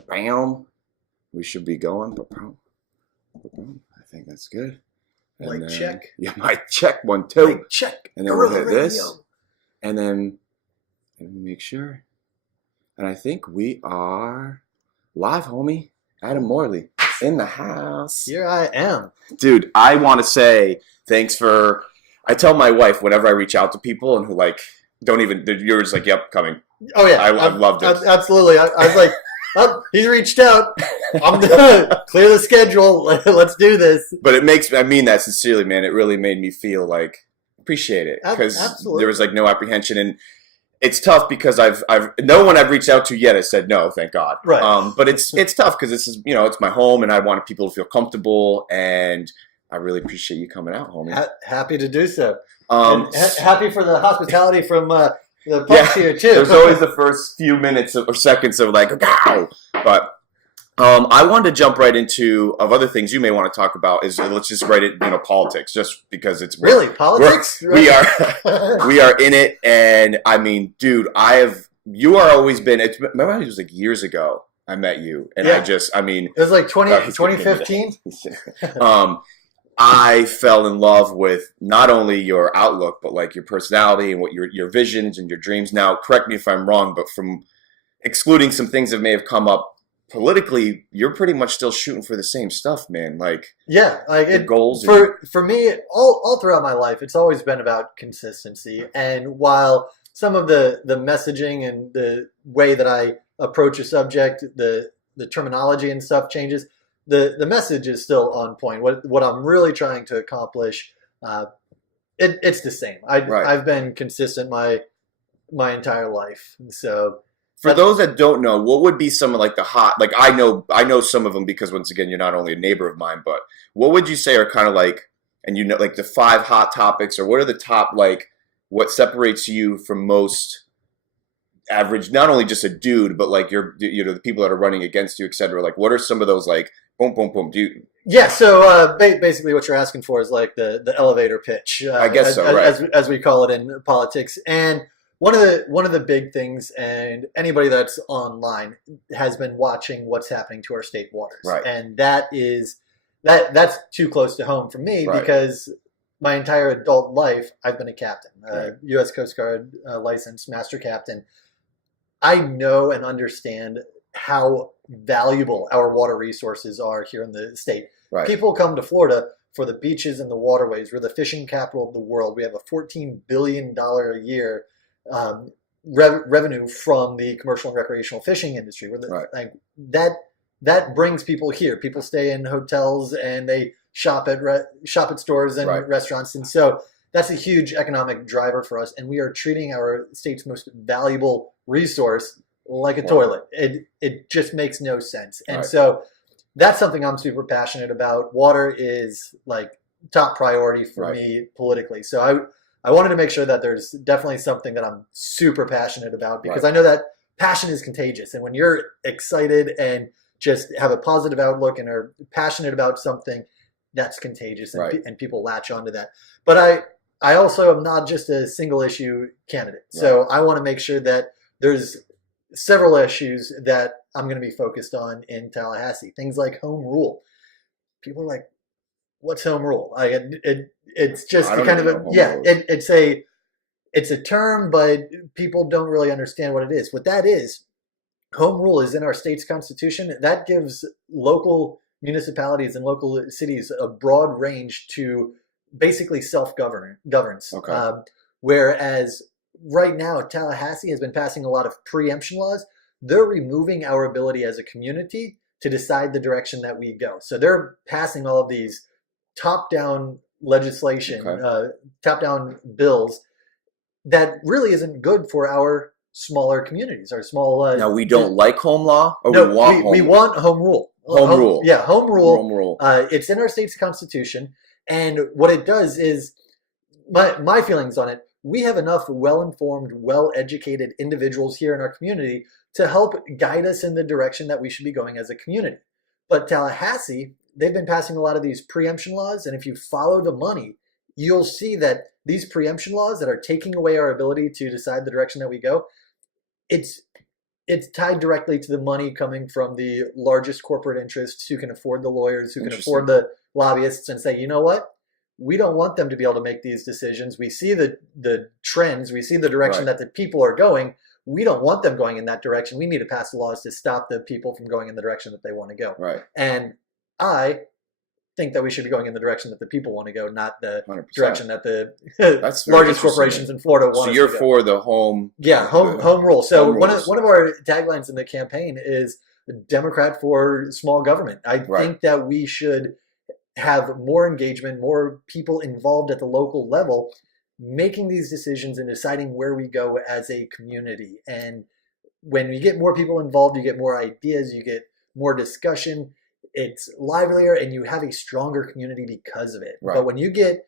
Bam. We should be going. I think that's good. And Mic check. Yeah, mic check 1, 2. Mic check. And then we'll hit this. And then make sure. And I think we are live, homie. Adam Morley in the house. Here I am. Dude, I want to say thanks for... I tell my wife whenever I reach out to people and who like don't even... You're just like, yep, coming. Oh, yeah. I've loved it. Absolutely. I was like, oh, he's reached out. I'm gonna clear the schedule. Let's do this. But I mean that sincerely, man. It really made me feel like, appreciate it. Because there was like no apprehension. And it's tough because no one I've reached out to yet has said no, thank God. Right. But it's tough because this is, it's my home and I want people to feel comfortable. And I really appreciate you coming out, homie. Happy to do so. Happy for the hospitality from the pups here too. There's always the first few minutes or seconds of like, wow. But I wanted to jump right into of other things you may want to talk about is let's just write it, politics, just because it's really politics. We are in it, and I mean, dude, you are always been. Remember, it was like years ago I met you, and it was like 2015. I fell in love with not only your outlook, but like your personality and what your visions and your dreams. Now, correct me if I'm wrong, but from excluding some things that may have come up politically, you're pretty much still shooting for the same stuff, man. Like, goals. For me, all throughout my life, it's always been about consistency. And while some of the messaging and the way that I approach a subject, the terminology and stuff changes, the message is still on point. What I'm really trying to accomplish, it's the same. I've been consistent my entire life. So for those that don't know, what would be some of like the hot, like I know some of them because once again, you're not only a neighbor of mine, but what would you say are kind of like, and like the 5 hot topics, or what are the top, like what separates you from most average, not only just a dude, but like the people that are running against you, et cetera. Like what are some of those like, boom, boom, boom. Yeah, so basically what you're asking for is like the elevator pitch. I guess so, right. As we call it in politics. And one of the big things, and anybody that's online has been watching what's happening to our state waters. Right. And that's too close to home for me because my entire adult life I've been a captain, U.S. Coast Guard licensed master captain. I know and understand how valuable our water resources are here in the state. Right. People come to Florida for the beaches and the waterways. We're the fishing capital of the world. We have a $14 billion a year revenue from the commercial and recreational fishing industry. Like that brings people here. People stay in hotels and they shop at stores and restaurants, and so that's a huge economic driver for us. And we are treating our state's most valuable resource like a toilet. It just makes no sense. And so that's something I'm super passionate about. Water is like top priority for me politically. So I wanted to make sure that there's definitely something that I'm super passionate about because I know that passion is contagious. And when you're excited and just have a positive outlook and are passionate about something, that's contagious and people latch onto that. But I also am not just a single issue candidate. So I want to make sure that there's several issues that I'm going to be focused on in Tallahassee. Things like home rule. People are like, what's home rule? It's just kind of it's a term, but people don't really understand what it is. What that is, home rule is in our state's constitution. That gives local municipalities and local cities a broad range to basically self-governance. Okay. Whereas right now, Tallahassee has been passing a lot of preemption laws. They're removing our ability as a community to decide the direction that we go. So they're passing all of these top-down legislation, top-down bills that really isn't good for our smaller communities, our small... now, we don't like home law? Or we want home rule. Home rule. Yeah, home rule. Home rule. It's in our state's constitution. And what it does is, my feelings on it, we have enough well-informed, well-educated individuals here in our community to help guide us in the direction that we should be going as a community. But Tallahassee, they've been passing a lot of these preemption laws, and if you follow the money, you'll see that these preemption laws that are taking away our ability to decide the direction that we go, it's it's tied directly to the money coming from the largest corporate interests who can afford the lawyers, who can afford the lobbyists, and say, you know what? We don't want them to be able to make these decisions. We see the trends. We see the direction that the people are going. We don't want them going in that direction. We need to pass laws to stop the people from going in the direction that they want to go. Right. And I think that we should be going in the direction that the people want to go, not the 100%. direction that the That's largest corporations in Florida want. So you're for the home, home rule. So home one rules. of our taglines in the campaign is Democrat for small government. I think that we should have more engagement, more people involved at the local level, making these decisions and deciding where we go as a community. And when you get more people involved, you get more ideas, you get more discussion. It's livelier, and you have a stronger community because of it. Right. But when you get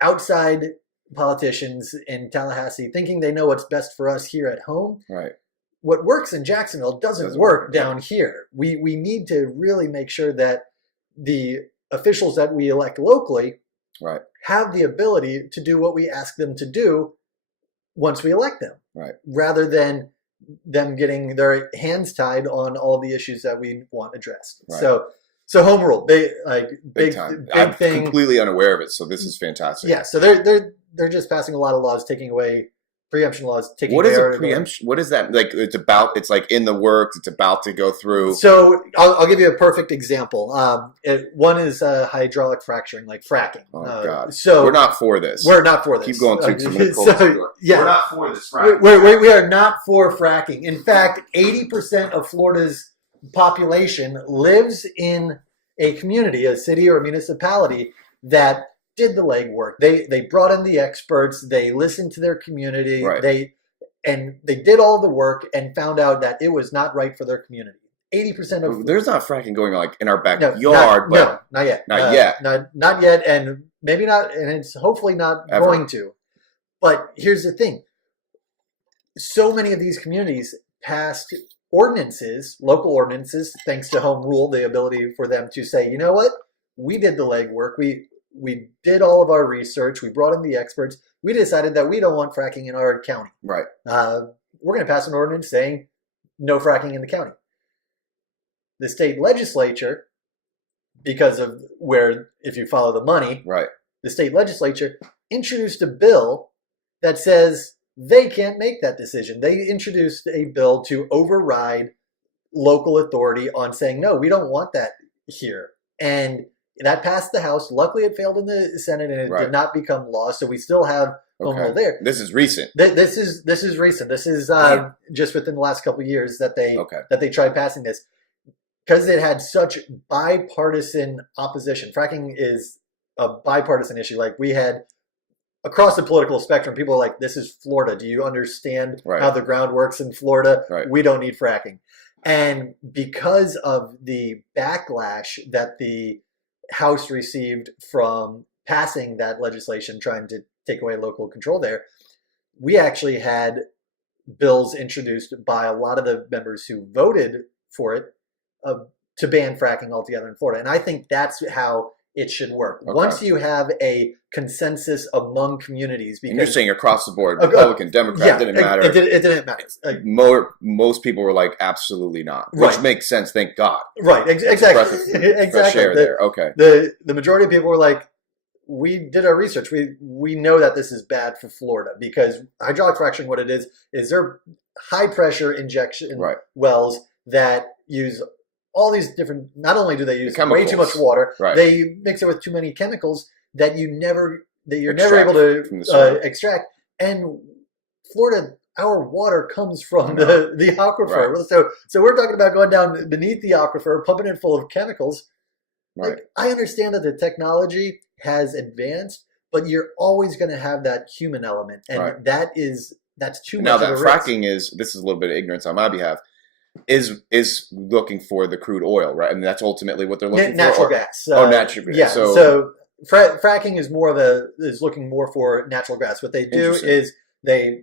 outside politicians in Tallahassee thinking they know what's best for us here at home, what works in Jacksonville doesn't work down here. We need to really make sure that the officials that we elect locally have the ability to do what we ask them to do once we elect them, rather than them getting their hands tied on all of the issues that we want addressed. So home rule, big time. Big I'm thing. Completely unaware of it, so this is fantastic. Yeah, so they're just passing a lot of laws, taking away preemption laws. What is a preemption? What is that? Like it's like in the works. It's about to go through. So I'll give you a perfect example. One is hydraulic fracturing, like fracking. Oh God! So we're not for this. We're not for this. Keep going through. We're not for this. We are not for fracking. In fact, 80% of Florida's population lives in a community, a city or a municipality that did the legwork. They brought in the experts. They listened to their community. They did all the work and found out that it was not right for their community. 80% of there's not fracking going on like in our backyard, not yet. Not yet, and maybe not, and it's hopefully not ever going to. But here's the thing: so many of these communities passed ordinances, local ordinances, thanks to home rule, the ability for them to say, you know what, we did the legwork. We did all of our research. We brought in the experts. We decided that we don't want fracking in our county. Right. We're going to pass an ordinance saying no fracking in the county. The state legislature, because of where, if you follow the money, the state legislature introduced a bill that says they can't make that decision. They introduced a bill to override local authority on saying, no, we don't want that here. And that passed the House. Luckily, it failed in the Senate, and it did not become law. So we still have home rule there. This is recent. This is recent. This is just within the last couple of years that they tried passing this, because it had such bipartisan opposition. Fracking is a bipartisan issue. Like, we had across the political spectrum, people are like, "This is Florida. Do you understand how the ground works in Florida? We don't need fracking." And because of the backlash that the House received from passing that legislation trying to take away local control there, we actually had bills introduced by a lot of the members who voted for it to ban fracking altogether in Florida. And I think that's how it should work. Once you have a consensus among communities, because and you're saying across the board, Republican, Democrat, didn't matter. It didn't matter. Most people were like, absolutely not, which makes sense. Thank God. Right. Exactly. Exactly. There. Okay. The majority of people were like, we did our research. We know that this is bad for Florida, because hydraulic fracturing, what it is they're high pressure injection wells that use all these different, not only do they use way too much water, they mix it with too many chemicals that you're never able to extract. And Florida, our water comes from the aquifer. So we're talking about going down beneath the aquifer, pumping it full of chemicals. Like, I understand that the technology has advanced, but you're always going to have that human element, and that's too much. Now that fracking this is a little bit of ignorance on my behalf, is looking for the crude oil, right? I mean, that's ultimately what they're looking for. Natural gas. Natural gas. Yeah. So fracking is looking more for natural gas. What they do is they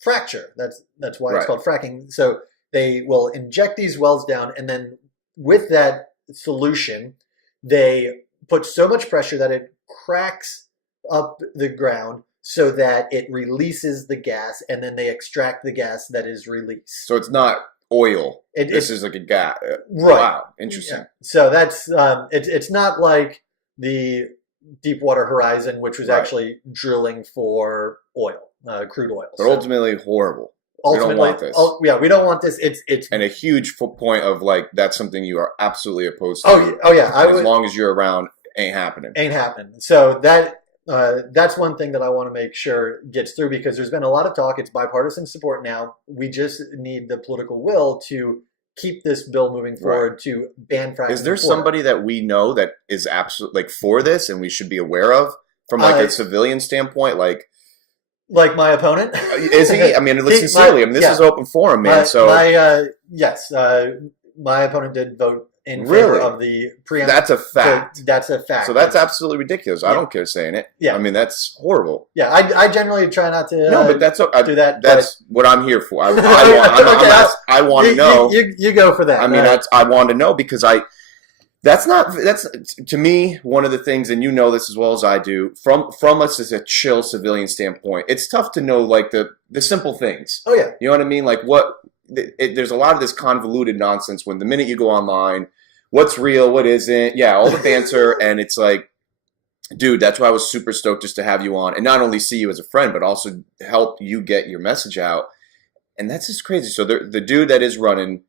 fracture. That's why it's called fracking. So they will inject these wells down, and then with that solution, they put so much pressure that it cracks up the ground, so that it releases the gas, and then they extract the gas that is released. So it's not oil. This is like a gas. Right. Wow, interesting. Yeah. So that's it's not like the Deepwater Horizon, which was actually drilling for oil, crude oil. But ultimately horrible. We don't want this. We don't want this. It's and a huge point of like that's something you are absolutely opposed to. Oh yeah. As long as you're around, ain't happening. Ain't happening. So that's one thing that I want to make sure gets through, because there's been a lot of talk. It's bipartisan support now. We just need the political will to keep this bill moving forward to ban fracking. Is there somebody that we know that is absolutely like for this and we should be aware of from like a civilian standpoint? Like my opponent? Is he? I mean, sincerely, this is open forum, man. Yes, my opponent did vote in favor of the preamble. That's a fact. So that's a fact. So that's absolutely ridiculous. I don't care saying it. Yeah. I mean, that's horrible. Yeah, I generally try not to but that's do that. That's what I'm here for. I want to know. You go for that. I mean, I want to know because that's to me one of the things, and you know this as well as I do, from us as a chill civilian standpoint, it's tough to know like the simple things. Oh yeah. You know what I mean? Like there's a lot of this convoluted nonsense when the minute you go online, what's real, what isn't, all the banter, and it's like, dude, that's why I was super stoked just to have you on, and not only see you as a friend, but also help you get your message out, and that's just crazy. So the dude that is running,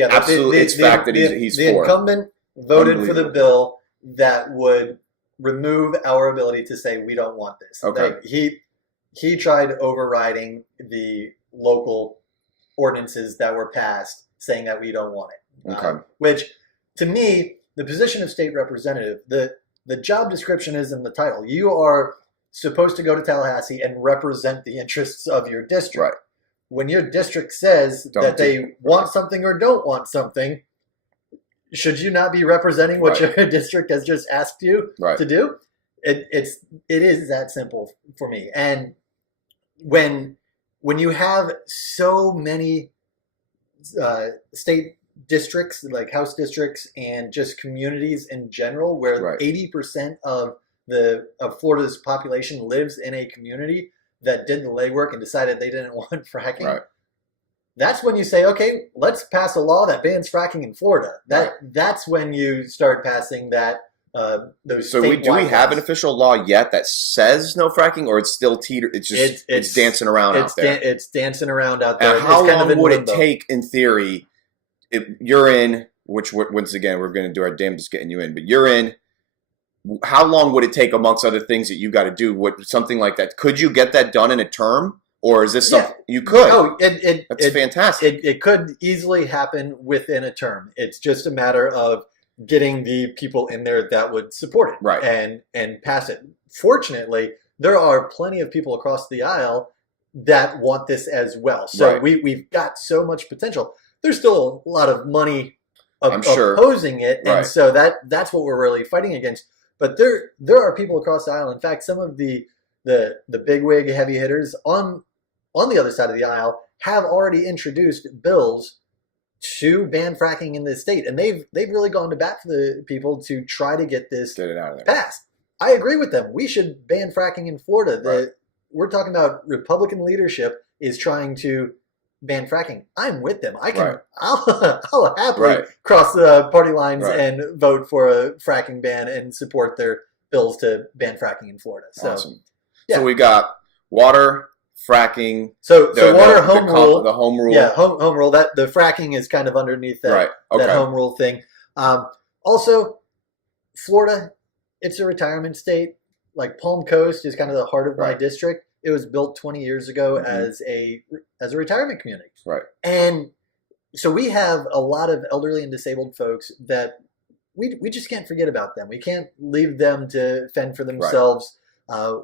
absolutely, it's fact that he's the for incumbent voted for the bill that would remove our ability to say we don't want this. Okay. Like he tried overriding the local ordinances that were passed saying that we don't want it. Okay. Which, to me, the position of state representative, the job description is in the title. You are supposed to go to Tallahassee and represent the interests of your district. Right. When your district says that they want something or don't want something, should you not be representing what your district has just asked you to do? It is that simple for me. And when you have so many state districts, like House districts, and just communities in general, where 80% of Florida's population lives in a community that did the legwork and decided they didn't want fracking. Right. That's when you say, okay, let's pass a law that bans fracking in Florida. That's when you start passing that. Those. So do we have an official law yet that says no fracking, or it's still It's just it's dancing around out there. It's dancing around out there. And how long would it take, in theory, if you're in? Which once again we're going to do our damnedest getting you in, but you're in. How long would it take, amongst other things that you got to do? Something like that? Could you get that done in a term? Or is this something you could? Oh, that's fantastic. It could easily happen within a term. It's just a matter of getting the people in there that would support it and pass it. Fortunately, there are plenty of people across the aisle that want this as well. So we've got so much potential. There's still a lot of money opposing it, and so that's what we're really fighting against. But there are people across the aisle. In fact, some of the bigwig heavy hitters on the other side of the aisle have already introduced bills to ban fracking in this state, and they've really gone to bat for the people to try to get this passed. I agree with them. We should ban fracking in Florida. We're talking about Republican leadership is trying to ban fracking. I'm with them. I'll happily cross the party lines and vote for a fracking ban and support their bills to ban fracking in Florida. So, awesome. So we got water, fracking. So water, home rule. The home rule. Yeah, home rule. That the fracking is kind of underneath that, that home rule thing. Also, Florida, it's a retirement state. Like Palm Coast is kind of the heart of my district. It was built 20 years ago as a retirement community. Right. And so we have a lot of elderly and disabled folks that we just can't forget about them. We can't leave them to fend for themselves.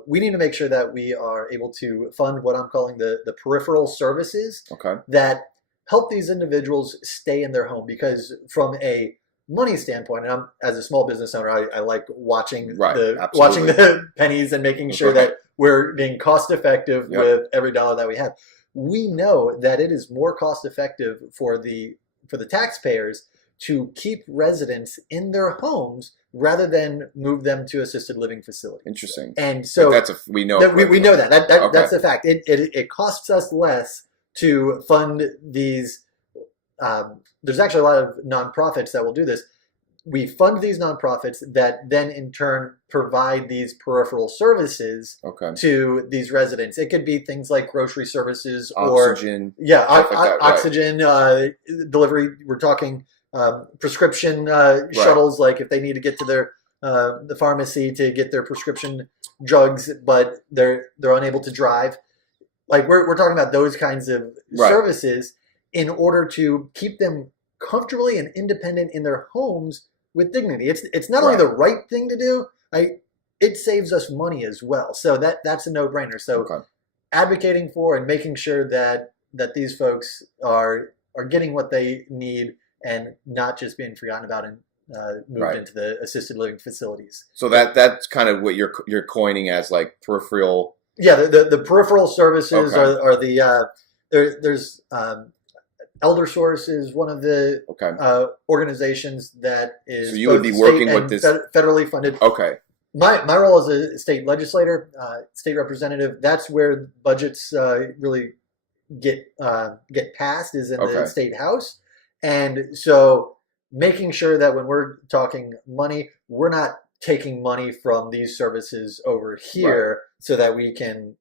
We need to make sure that we are able to fund what I'm calling the peripheral services that help these individuals stay in their home. Because from a money standpoint, and as a small business owner, I like watching the pennies and making sure that we're being cost effective with every dollar that we have. We know that it is more cost effective for the taxpayers to keep residents in their homes rather than move them to assisted living facilities. Interesting. And so we know we know that. Okay. That's a fact. It costs us less to fund these. There's actually a lot of nonprofits that will do this. We fund these nonprofits that then in turn provide these peripheral services to these residents. It could be things like grocery services, oxygen, oxygen delivery. We're talking prescription shuttles, like if they need to get to their the pharmacy to get their prescription drugs, but they're unable to drive. Like we're talking about those kinds of services in order to keep them comfortably and independent in their homes with dignity. It's not only the right thing to do, it saves us money as well. So that's a no-brainer. So advocating for and making sure that these folks are getting what they need and not just being forgotten about and moved into the assisted living facilities. So that's kind of what you're coining as like peripheral. Yeah, the peripheral services are the there's Elder Source is one of the organizations that is. So you would be working with this federally funded. Okay. My role as a state legislator, state representative, that's where budgets really get passed is in the state house, and so making sure that when we're talking money, we're not taking money from these services over here so that we can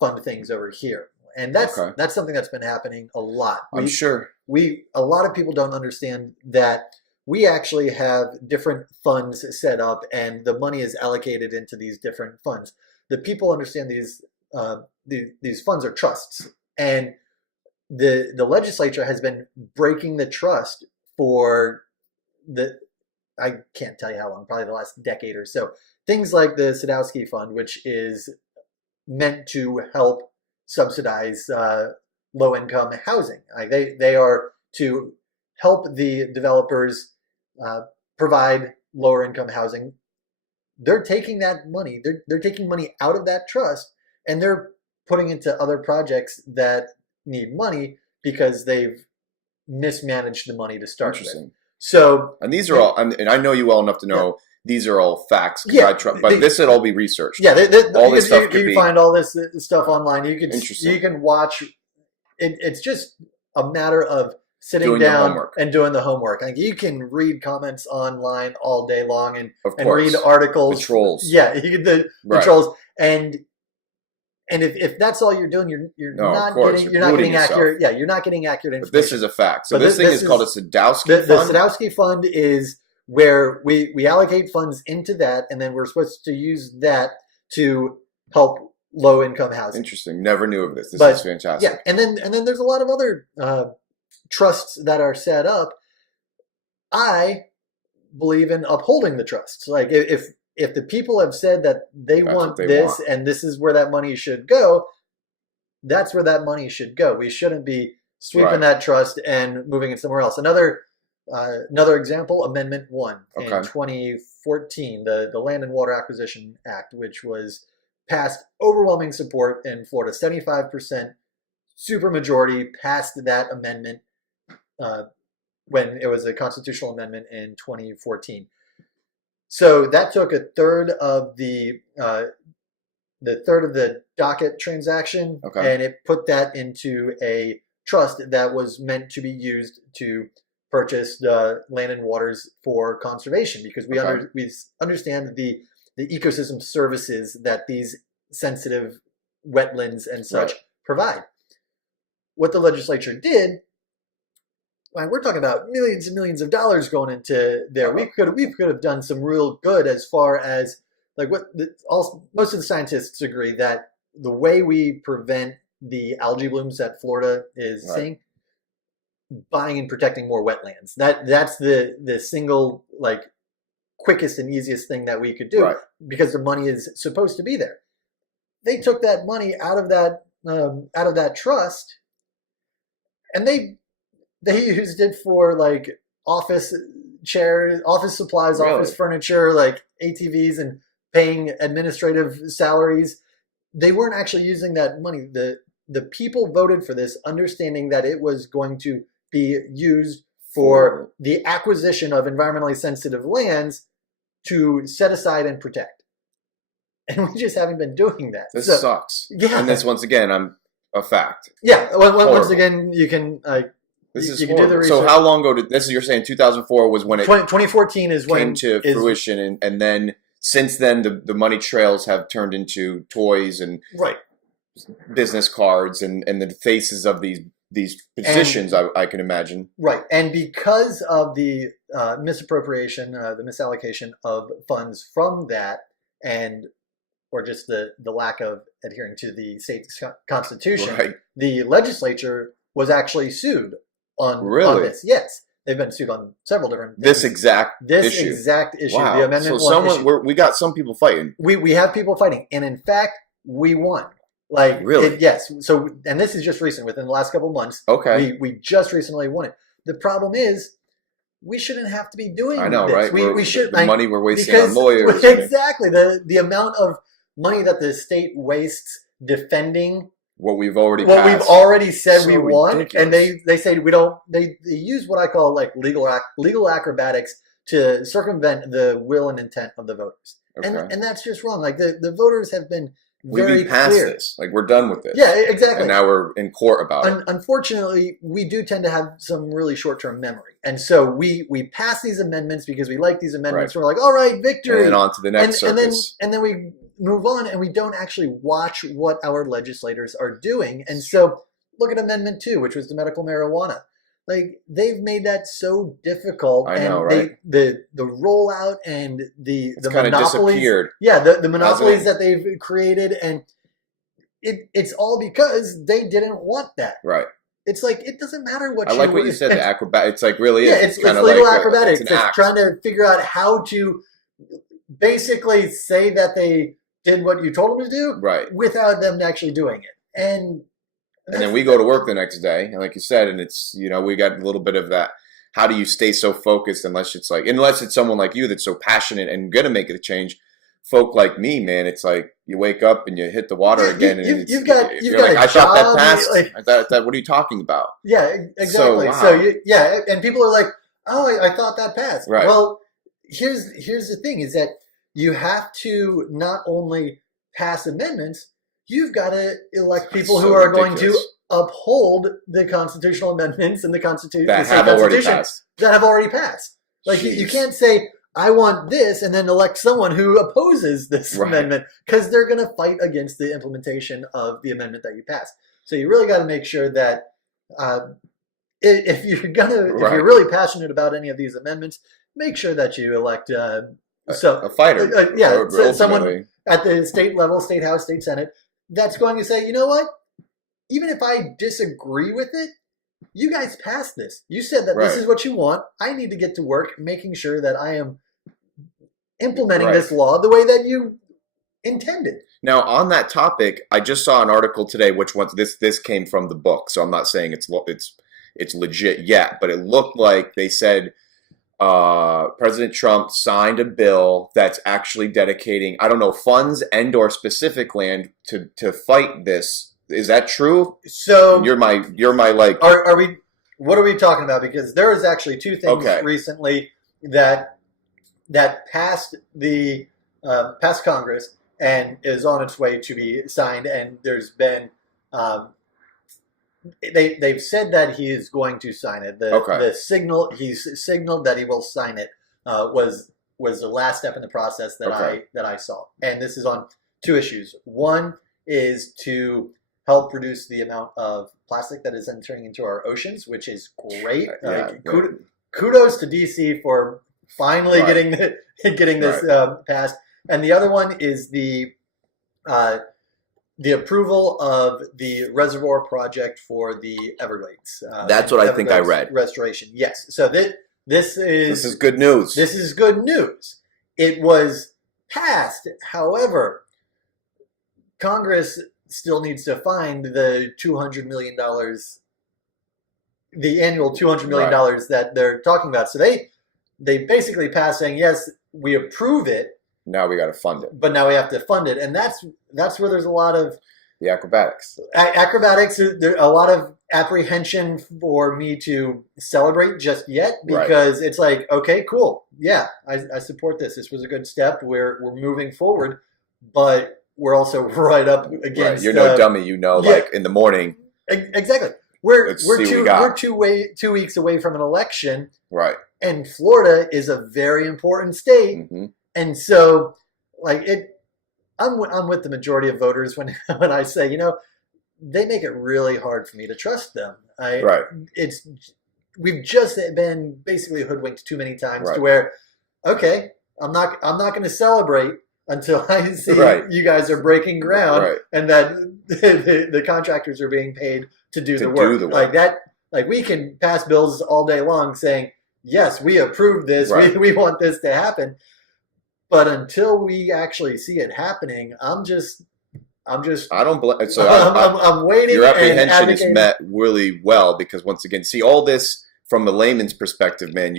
fund things over here. And that's something that's been happening a lot. I'm sure. A lot of people don't understand that we actually have different funds set up and the money is allocated into these different funds. The people understand these funds are trusts. And the legislature has been breaking the trust for I can't tell you how long, probably the last decade or so. Things like the Sadowski Fund, which is meant to help subsidize low-income housing. They are to help the developers provide lower-income housing. They're taking that money. They're taking money out of that trust and they're putting into other projects that need money because they've mismanaged the money to start with. So, and these are all, and I know you well enough to know these are all facts. But this would all be researched. Yeah, all this stuff you can find all this stuff online. You can watch. It's just a matter of sitting down and doing the homework. Like you can read comments online all day long and read articles. The trolls. Yeah, you can the trolls and if that's all you're doing, you're not getting accurate. Yeah, you're not getting accurate information. But this is a fact. So this thing is called a Sadowski Fund. The Sadowski Fund is where we allocate funds into that, and then we're supposed to use that to help low-income housing. Interesting. Never knew of this. This is fantastic. Yeah, and then there's a lot of other trusts that are set up. I believe in upholding the trusts. Like if the people have said that they want this and this is where that money should go, that's where that money should go. We shouldn't be sweeping that trust and moving it somewhere else. Another example, Amendment 1 in 2014, the Land and Water Acquisition Act, which was passed overwhelming support in Florida. 75% supermajority passed that amendment when it was a constitutional amendment in 2014. So that took a third of the docket transaction, and it put that into a trust that was meant to be used to purchase the land and waters for conservation, because we understand the ecosystem services that these sensitive wetlands and such provide. What the legislature did, we're talking about millions and millions of dollars going into there. We could have done some real good as far as like most of the scientists agree that the way we prevent the algae blooms that Florida is seeing, buying and protecting more wetlands. That's the single like quickest and easiest thing that we could do because the money is supposed to be there. They took that money out of that trust, and they used it for like office chairs, office supplies, office furniture, like ATVs, and paying administrative salaries. They weren't actually using that money. The people voted for this, understanding that it was going to be used for the acquisition of environmentally sensitive lands to set aside and protect. And we just haven't been doing that. This sucks. Yeah. And this, once again, I'm a fact. Yeah. Once again, you can... This is you can do the research. So how long ago did this? You're saying 2004 was when it 2014 is when came to fruition, and then since then the money trails have turned into toys and business cards and the faces of these positions. I can imagine. Right, and because of the misappropriation, the misallocation of funds from that, or just the lack of adhering to the state's constitution, the legislature was actually sued on this. Yes, they've been sued on several different things. This exact issue. Wow. The amendment we got some people fighting. We have people fighting, and in fact, we won. Like, really? Yes. So, and this is just recent, within the last couple of months. Okay. We just recently won it. The problem is, we shouldn't have to be doing this. I know, right? We should. The money we're wasting on lawyers. Exactly. The amount of money that the state wastes defending what we've already said so we want, ridiculous. And they say we don't. They use what I call like legal acrobatics to circumvent the will and intent of the voters, and that's just wrong. Like the voters have been very past clear. this. Like, we're done with this. Yeah, exactly. And now we're in court about it. Unfortunately, we do tend to have some really short-term memory, and so we pass these amendments because we like these amendments. We're like, all right, victory, and then on to the next circus. And then we move on, and we don't actually watch what our legislators are doing. And so, look at Amendment 2, which was the medical marijuana. Like, they've made that so difficult. I know, right? The rollout and the kind of monopolies. Disappeared. Yeah, the monopolies that they've created, and it's all because they didn't want that. Right. It's like, it doesn't matter what I like what you said, the acrobat. It's like really yeah, is. It's kind of legal like acrobatics. It's trying to figure out how to basically say that they did what you told them to do, without them actually doing it. And then we go to work the next day, and like you said, and it's, we got a little bit of that. How do you stay so focused unless it's someone like you that's so passionate and gonna make a change? Folk like me, man, it's like you wake up and you hit the water again, and you've got like, I thought that passed. I thought that. What are you talking about? Yeah, exactly. So and people are like, oh, I thought that passed. Right. Well, here's the thing: is that you have to not only pass amendments, you've got to elect people who are going to uphold the constitutional amendments and the Constitution that have already passed. Like, you can't say, I want this, and then elect someone who opposes this amendment, because they're going to fight against the implementation of the amendment that you passed. So you really got to make sure that if you're really passionate about any of these amendments, make sure that you elect a fighter, someone at the state level, state house, state senate, that's going to say, you know what? Even if I disagree with it, you guys passed this. You said that this is what you want. I need to get to work making sure that I am implementing this law the way that you intended. Now, on that topic, I just saw an article today, which this came from the book, so I'm not saying it's legit yet, but it looked like they said President Trump signed a bill that's actually dedicating, I don't know, funds and/or specific land to fight this. Is that true? So you're my like. Are we? What are we talking about? Because there was actually two things recently that passed passed Congress and is on its way to be signed. And there's been they've said that he is going to sign it. He's signaled that he will sign it. Was the last step in the process that I saw. And this is on two issues. One is to help reduce the amount of plastic that is entering into our oceans, which is great. Kudos to DC for finally getting this passed. And the other one is the approval of the reservoir project for the Everglades. That's what I think I read. Restoration. Yes. So this is good news. This is good news. It was passed. However, Congress still needs to find the $200 million, the annual $200 million that they're talking about. So they basically passed saying, yes, we approve it. Now we got to fund it. But now we have to fund it. And that's where there's a lot of The acrobatics. Acrobatics, there a lot of apprehension for me to celebrate just yet because it's like, okay, cool. Yeah, I support this. This was a good step. We're moving forward, but we're also right up against. Right. You're no dummy. Like in the morning. Exactly. We're 2 weeks away from an election. Right. And Florida is a very important state. And so, like, I'm with the majority of voters when I say, they make it really hard for me to trust them. We've just been basically hoodwinked too many times to where, okay, I'm not going to celebrate until I see you guys are breaking ground and that the contractors are being paid to do the work. Like that. Like, we can pass bills all day long saying, yes, we approve this. We want this to happen. But until we actually see it happening, I'm waiting. Your apprehension is met really well because, once again, see all this from a layman's perspective, man.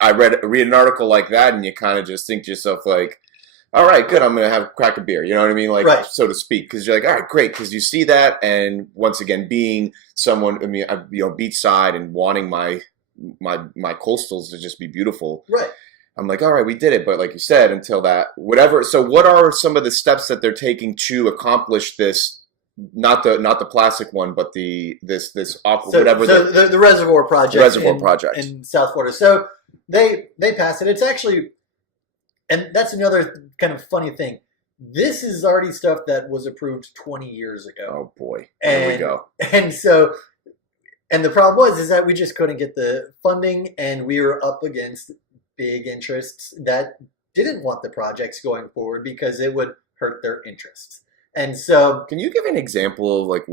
I read an article like that, and you kind of just think to yourself like, all right, good. I'm going to crack a beer. You know what I mean? Like, so to speak, because you're like, all right, great. Because you see that. And once again, being someone, beachside and wanting my coastals to just be beautiful. Right. I'm like, all right, we did it. But like you said, until that, whatever. So what are some of the steps that they're taking to accomplish this? Not the plastic one, but this whatever. So the reservoir project. Project in South Florida. So they passed it. It's actually, and that's another kind of funny thing. This is already stuff that was approved 20 years ago. Oh boy, here we go. And so, and the problem is that we just couldn't get the funding, and we were up against big interests that didn't want the projects going forward because it would hurt their interests. And so, can you give an example of like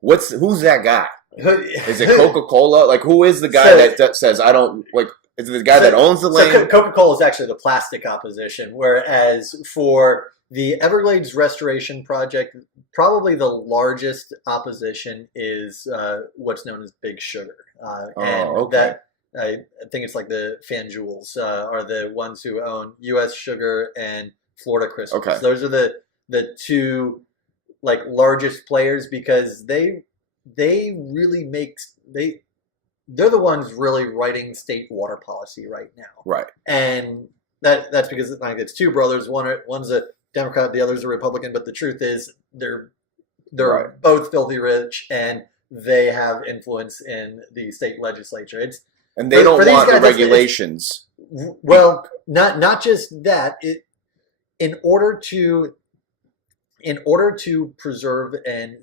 who's that guy? Is it Coca-Cola? Like, who is the guy that says I don't like? Is it the guy that owns the land? So Coca-Cola is actually the plastic opposition, whereas for the Everglades Restoration Project, probably the largest opposition is what's known as Big Sugar. That I think it's like the FanJules are the ones who own U.S. Sugar and Florida Crystals. Okay. Those are the two like largest players because they really they're the ones really writing state water policy right now. Right. And that's because it's two brothers. One's a Democrat, the other's a Republican. But the truth is, they're both filthy rich, and they have influence in the state legislature. And they don't want the regulations. Well, not just that. In order to preserve and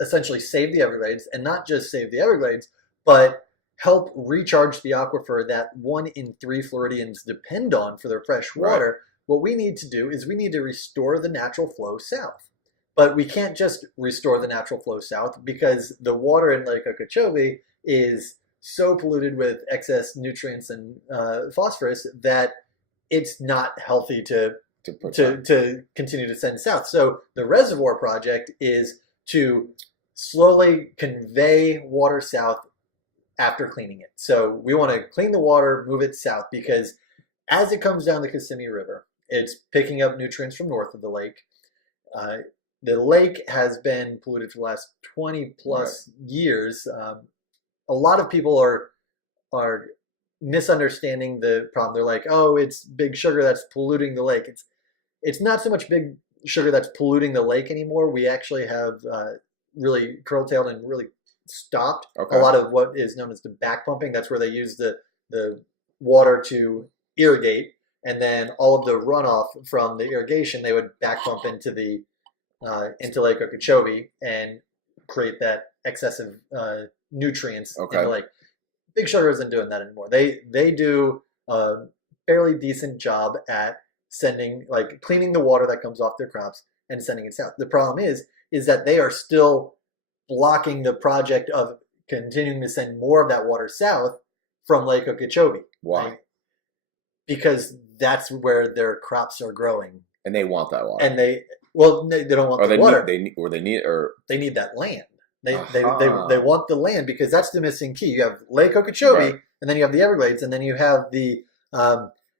essentially save the Everglades, and not just save the Everglades, but help recharge the aquifer that 1 in 3 Floridians depend on for their fresh water, what we need to do is we need to restore the natural flow south. But we can't just restore the natural flow south because the water in Lake Okeechobee is so polluted with excess nutrients and phosphorus that it's not healthy to continue to send south. So the reservoir project is to slowly convey water south after cleaning it. So we want to clean the water, move it south, because as it comes down the Kissimmee River, it's picking up nutrients from north of the lake. The lake has been polluted for the last 20 plus years. A lot of people are misunderstanding the problem. They're like, oh, it's Big Sugar that's polluting the lake. It's not so much Big Sugar that's polluting the lake anymore. We actually have really curtailed and really stopped a lot of what is known as the back pumping. That's where they use the water to irrigate, and then all of the runoff from the irrigation they would back pump into Lake Okeechobee and create that excessive nutrients in the lake. Big Sugar isn't doing that anymore. They do a fairly decent job at cleaning the water that comes off their crops and sending it south. The problem is that they are still blocking the project of continuing to send more of that water south from Lake Okeechobee. Why? Right? Because that's where their crops are growing, and they want that water. And they don't want the water. They need that land. They want the land because that's the missing key. You have Lake Okeechobee, and then you have the Everglades, and then you have the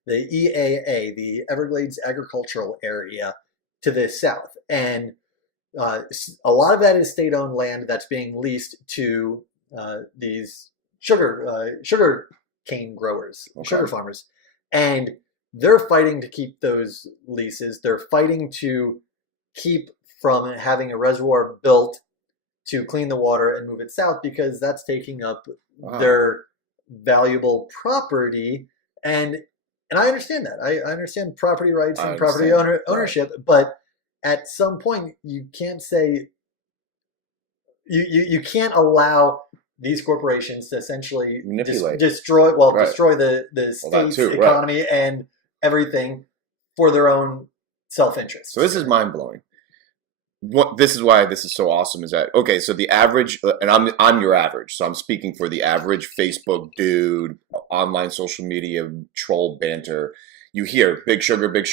EAA, the Everglades Agricultural Area, to the south. And A lot of that is state-owned land that's being leased to these sugar cane growers, sugar farmers, and they're fighting to keep those leases. They're fighting to keep from having a reservoir built to clean the water and move it south because that's taking up their valuable property. And I understand that. I understand property rights and property ownership, but at some point you can't say you can't allow these corporations to essentially destroy the state's economy and everything for their own self-interest. So this is mind-blowing. This is why this is so awesome is that, okay, so the average, and I'm your average, so I'm speaking for the average Facebook dude, online social media troll banter. You hear big sugar, Rick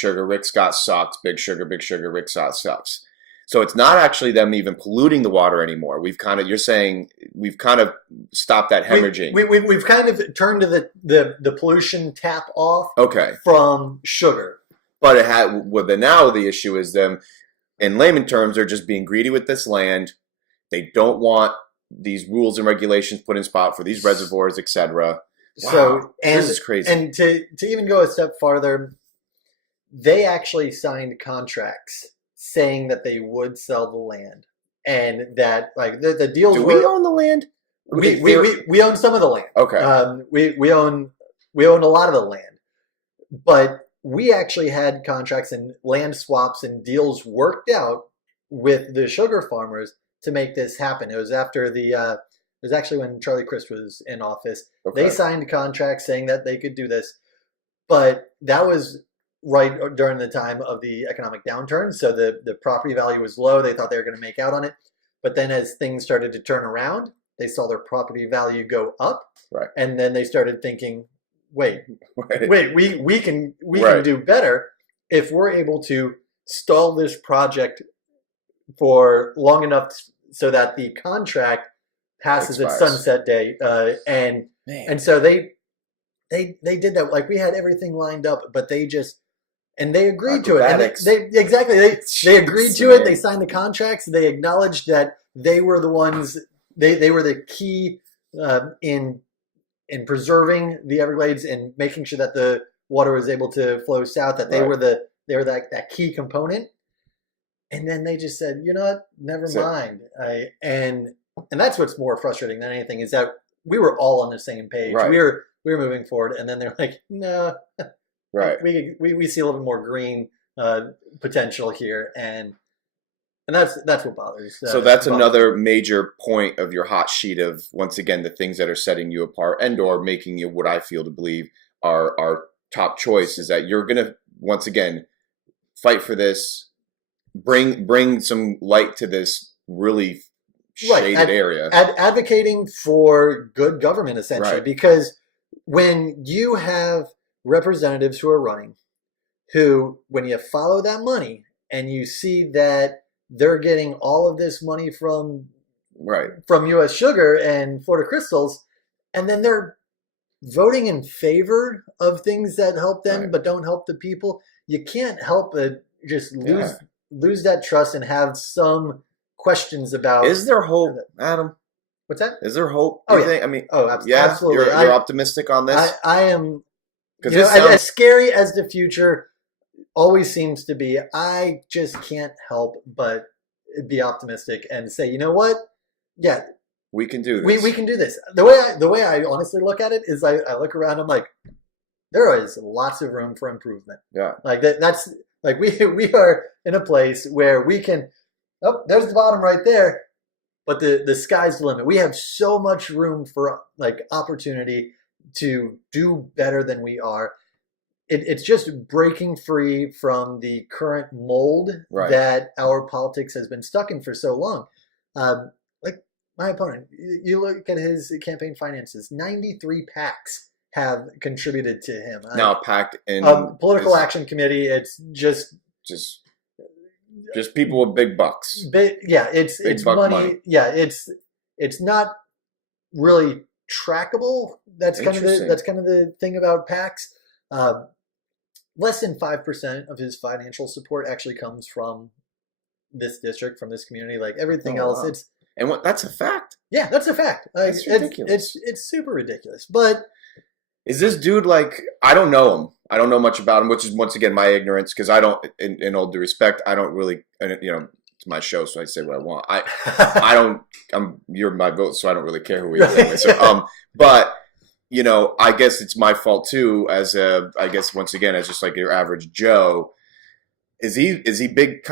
Scott sucks, big sugar, Rick Scott sucks. So it's not actually them even polluting the water anymore. You're saying we've kind of stopped that hemorrhaging. We've kind of turned to the pollution tap off from sugar. But then now the issue is them, in layman terms, they're just being greedy with this land. They don't want these rules and regulations put in spot for these reservoirs, etc. Wow, so this is crazy. And to even go a step farther, they actually signed contracts saying that they would sell the land, and that like the deals. Do we own the land? We own some of the land. Okay. We own a lot of the land, but we actually had contracts and land swaps and deals worked out with the sugar farmers to make this happen. It was after it was actually when Charlie Crist was in office. Okay. They signed contracts saying that they could do this, but that was right during the time of the economic downturn. So the property value was low. They thought they were going to make out on it. But then as things started to turn around, they saw their property value go up. Right. And then they started thinking, wait, we can do better if we're able to stall this project for long enough so that the contract passes its sunset date. And so they did that. Like we had everything lined up, but they just, and they agreed to it. And they agreed to it. They signed the contracts. They acknowledged that they were the ones, they were the key in preserving the Everglades and making sure that the water was able to flow south, that they were that key component. And then they just said, you know what, never mind. And that's what's more frustrating than anything is that we were all on the same page. Right. We were moving forward, and then they're like, no, we see a little bit more green potential here, and that's what bothers. So that's another major point of your hot sheet of, once again, the things that are setting you apart and or making you what I feel to believe are our top choice is that you're going to, once again, fight for this, bring some light to this really shaded area. Advocating for good government, essentially, because when you have representatives who are running, who, when you follow that money and you see that they're getting all of this money from U.S. Sugar and Florida Crystals, and then they're voting in favor of things that help them but don't help the people, you can't help but just lose that trust and have some questions about. Is there hope, Adam? What's that? Is there hope? Do you think? I mean, absolutely. You're optimistic on this? I am. As scary as the future always seems to be, I just can't help but be optimistic and say, you know what? Yeah, we can do this. We can do this. The way I honestly look at it is, I look around. I'm like, there is lots of room for improvement. Yeah, like that's like we are in a place where we can. Oh, there's the bottom right there, but the sky's the limit. We have so much room for like opportunity to do better than we are. It's just breaking free from the current mold that our politics has been stuck in for so long. Like my opponent, you look at his campaign finances, 93 PACs have contributed to him. Now a PAC in Political Action Committee, it's just people with big bucks. It's money. Yeah, it's not really trackable. That's kind of the thing about PACs. Less than 5% of his financial support actually comes from this district, from this community. Like everything else, wow. And that's a fact. Yeah, that's a fact. Like, That's ridiculous. It's super ridiculous. But is this dude like? I don't know him. I don't know much about him, which is once again my ignorance because I don't. In all due respect, I don't really. It's my show, so I say what I want. I don't. You're my vote, so I don't really care who he is. Anyway. So but. I guess it's my fault too. I guess once again, as just like your average Joe, is he big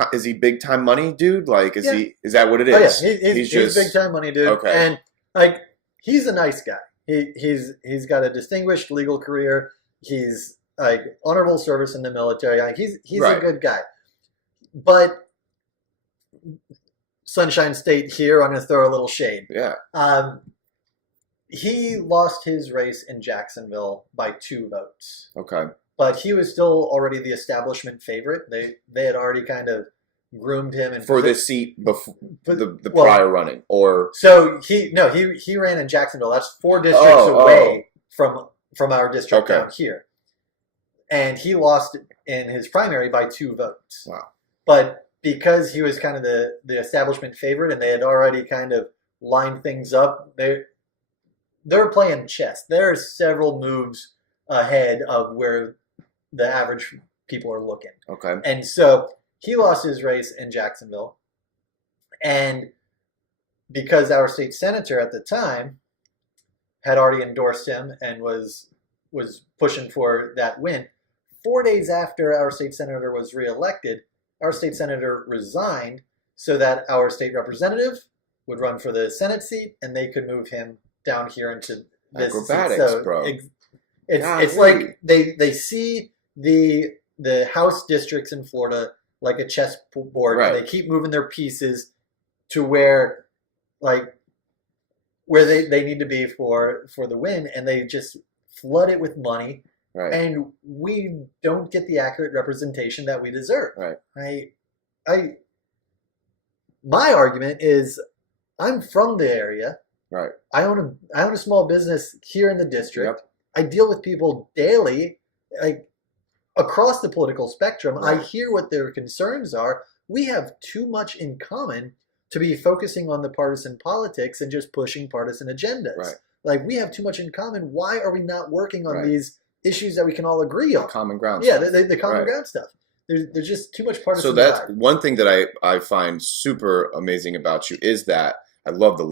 time money, dude? Like, is that what it is? Oh, yeah. He's just big time money, dude. Okay. And like, he's a nice guy. He's got a distinguished legal career. He's like honorable service in the military. Like, he's a good guy. But Sunshine State here, I'm going to throw a little shade. Yeah. He lost his race in Jacksonville by 2 votes. Okay. But he was still already the establishment favorite. They had already kind of groomed him and for this seat before the prior running, or so he ran in Jacksonville. That's 4 districts away from our district down here, and he lost in his primary by 2 votes. Wow! But because he was kind of the establishment favorite, and they had already kind of lined things up, they're playing chess. There are several moves ahead of where the average people are looking. Okay. And so he lost his race in Jacksonville. And because our state senator at the time had already endorsed him and was pushing for that win, 4 days after our state senator was reelected, our state senator resigned so that our state representative would run for the Senate seat and they could move him down here into this acrobatics, so bro. It's like they see the House districts in Florida like a chessboard, and they keep moving their pieces to where they need to be for the win, and they just flood it with money, and we don't get the accurate representation that we deserve. My argument is, I'm from the area. Right. I own a small business here in the district. Yep. I deal with people daily, like across the political spectrum. Right. I hear what their concerns are. We have too much in common to be focusing on the partisan politics and just pushing partisan agendas. Right. Like, we have too much in common. Why are we not working on these issues that we can all agree on? The common ground. Yeah, the common ground stuff. There's just too much partisan. So that's one thing that I find super amazing about you is that I love the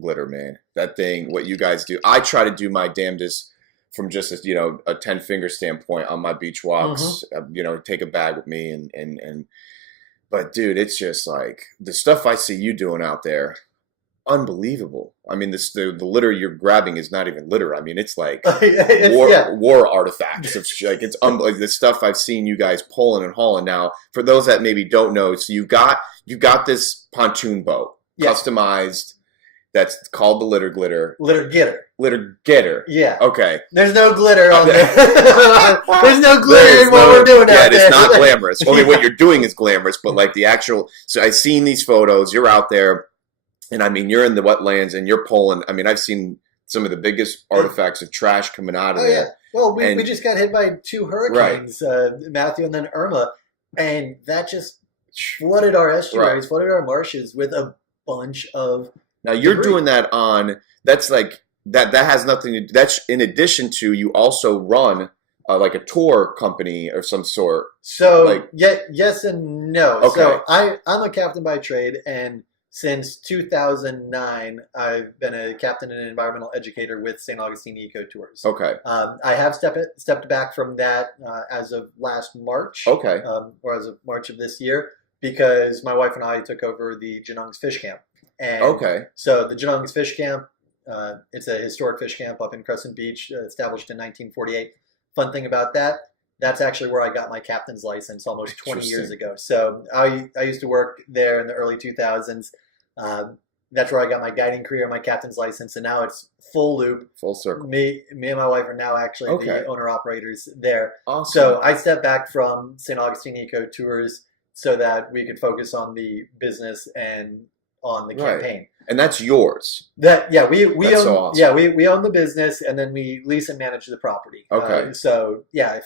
glitter, man. That thing, what you guys do. I try to do my damnedest from just a 10-finger standpoint on my beach walks. Mm-hmm. Take a bag with me and but dude, it's just like the stuff I see you doing out there, unbelievable. I mean, the litter you're grabbing is not even litter. I mean, it's like war artifacts. It's like like the stuff I've seen you guys pulling and hauling. Now, for those that maybe don't know, so you got this pontoon boat. Customized, that's called the Litter Getter. Yeah. Okay. There's no glitter on there. There's no glitter in what we're doing out there. Yeah, it's not glamorous. Only what you're doing is glamorous, but like the actual. So I've seen these photos. You're out there, and I mean, you're in the wetlands and you're pulling. I mean, I've seen some of the biggest artifacts of trash coming out of there. Yeah. Well, we just got hit by 2 hurricanes, Matthew and then Irma, and that just flooded our estuaries, flooded our marshes with a bunch of now you're debris. Doing that on that's like that has nothing to that's in addition to you also run like a tour company of some sort. So yes and no. Okay. So I'm a captain by trade, and since 2009 I've been a captain and an environmental educator with St. Augustine Eco Tours. Okay. I have stepped back from that as of last March. Okay. Or as of March of this year, because my wife and I took over the Janung's Fish Camp. And so the Janung's Fish Camp, it's a historic fish camp up in Crescent Beach, established in 1948. Fun thing about that, that's actually where I got my captain's license almost 20 years ago. So I used to work there in the early 2000s. That's where I got my guiding career, my captain's license, and now it's full loop. Full circle. Me and my wife are now actually the owner-operators there. Awesome. So I stepped back from St. Augustine Eco Tours so that we could focus on the business and on the campaign. And that's yours. We own so awesome. we own the business, and then we lease and manage the property. Okay. So yeah,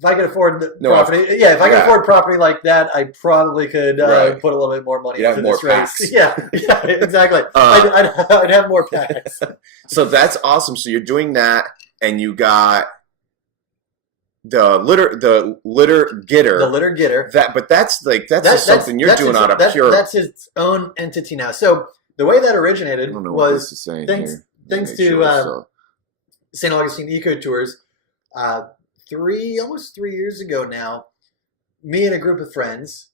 if I could afford the property, if I could afford property like that, I probably could put a little bit more money into this race. Yeah, exactly. I'd have more packs. So that's awesome. So you're doing that, and you got the litter getter. The litter getter. But that's just something you're doing out of pure. That's its own entity now. So the way that originated was thanks to St. Augustine Eco Tours. Almost 3 years ago now, me and a group of friends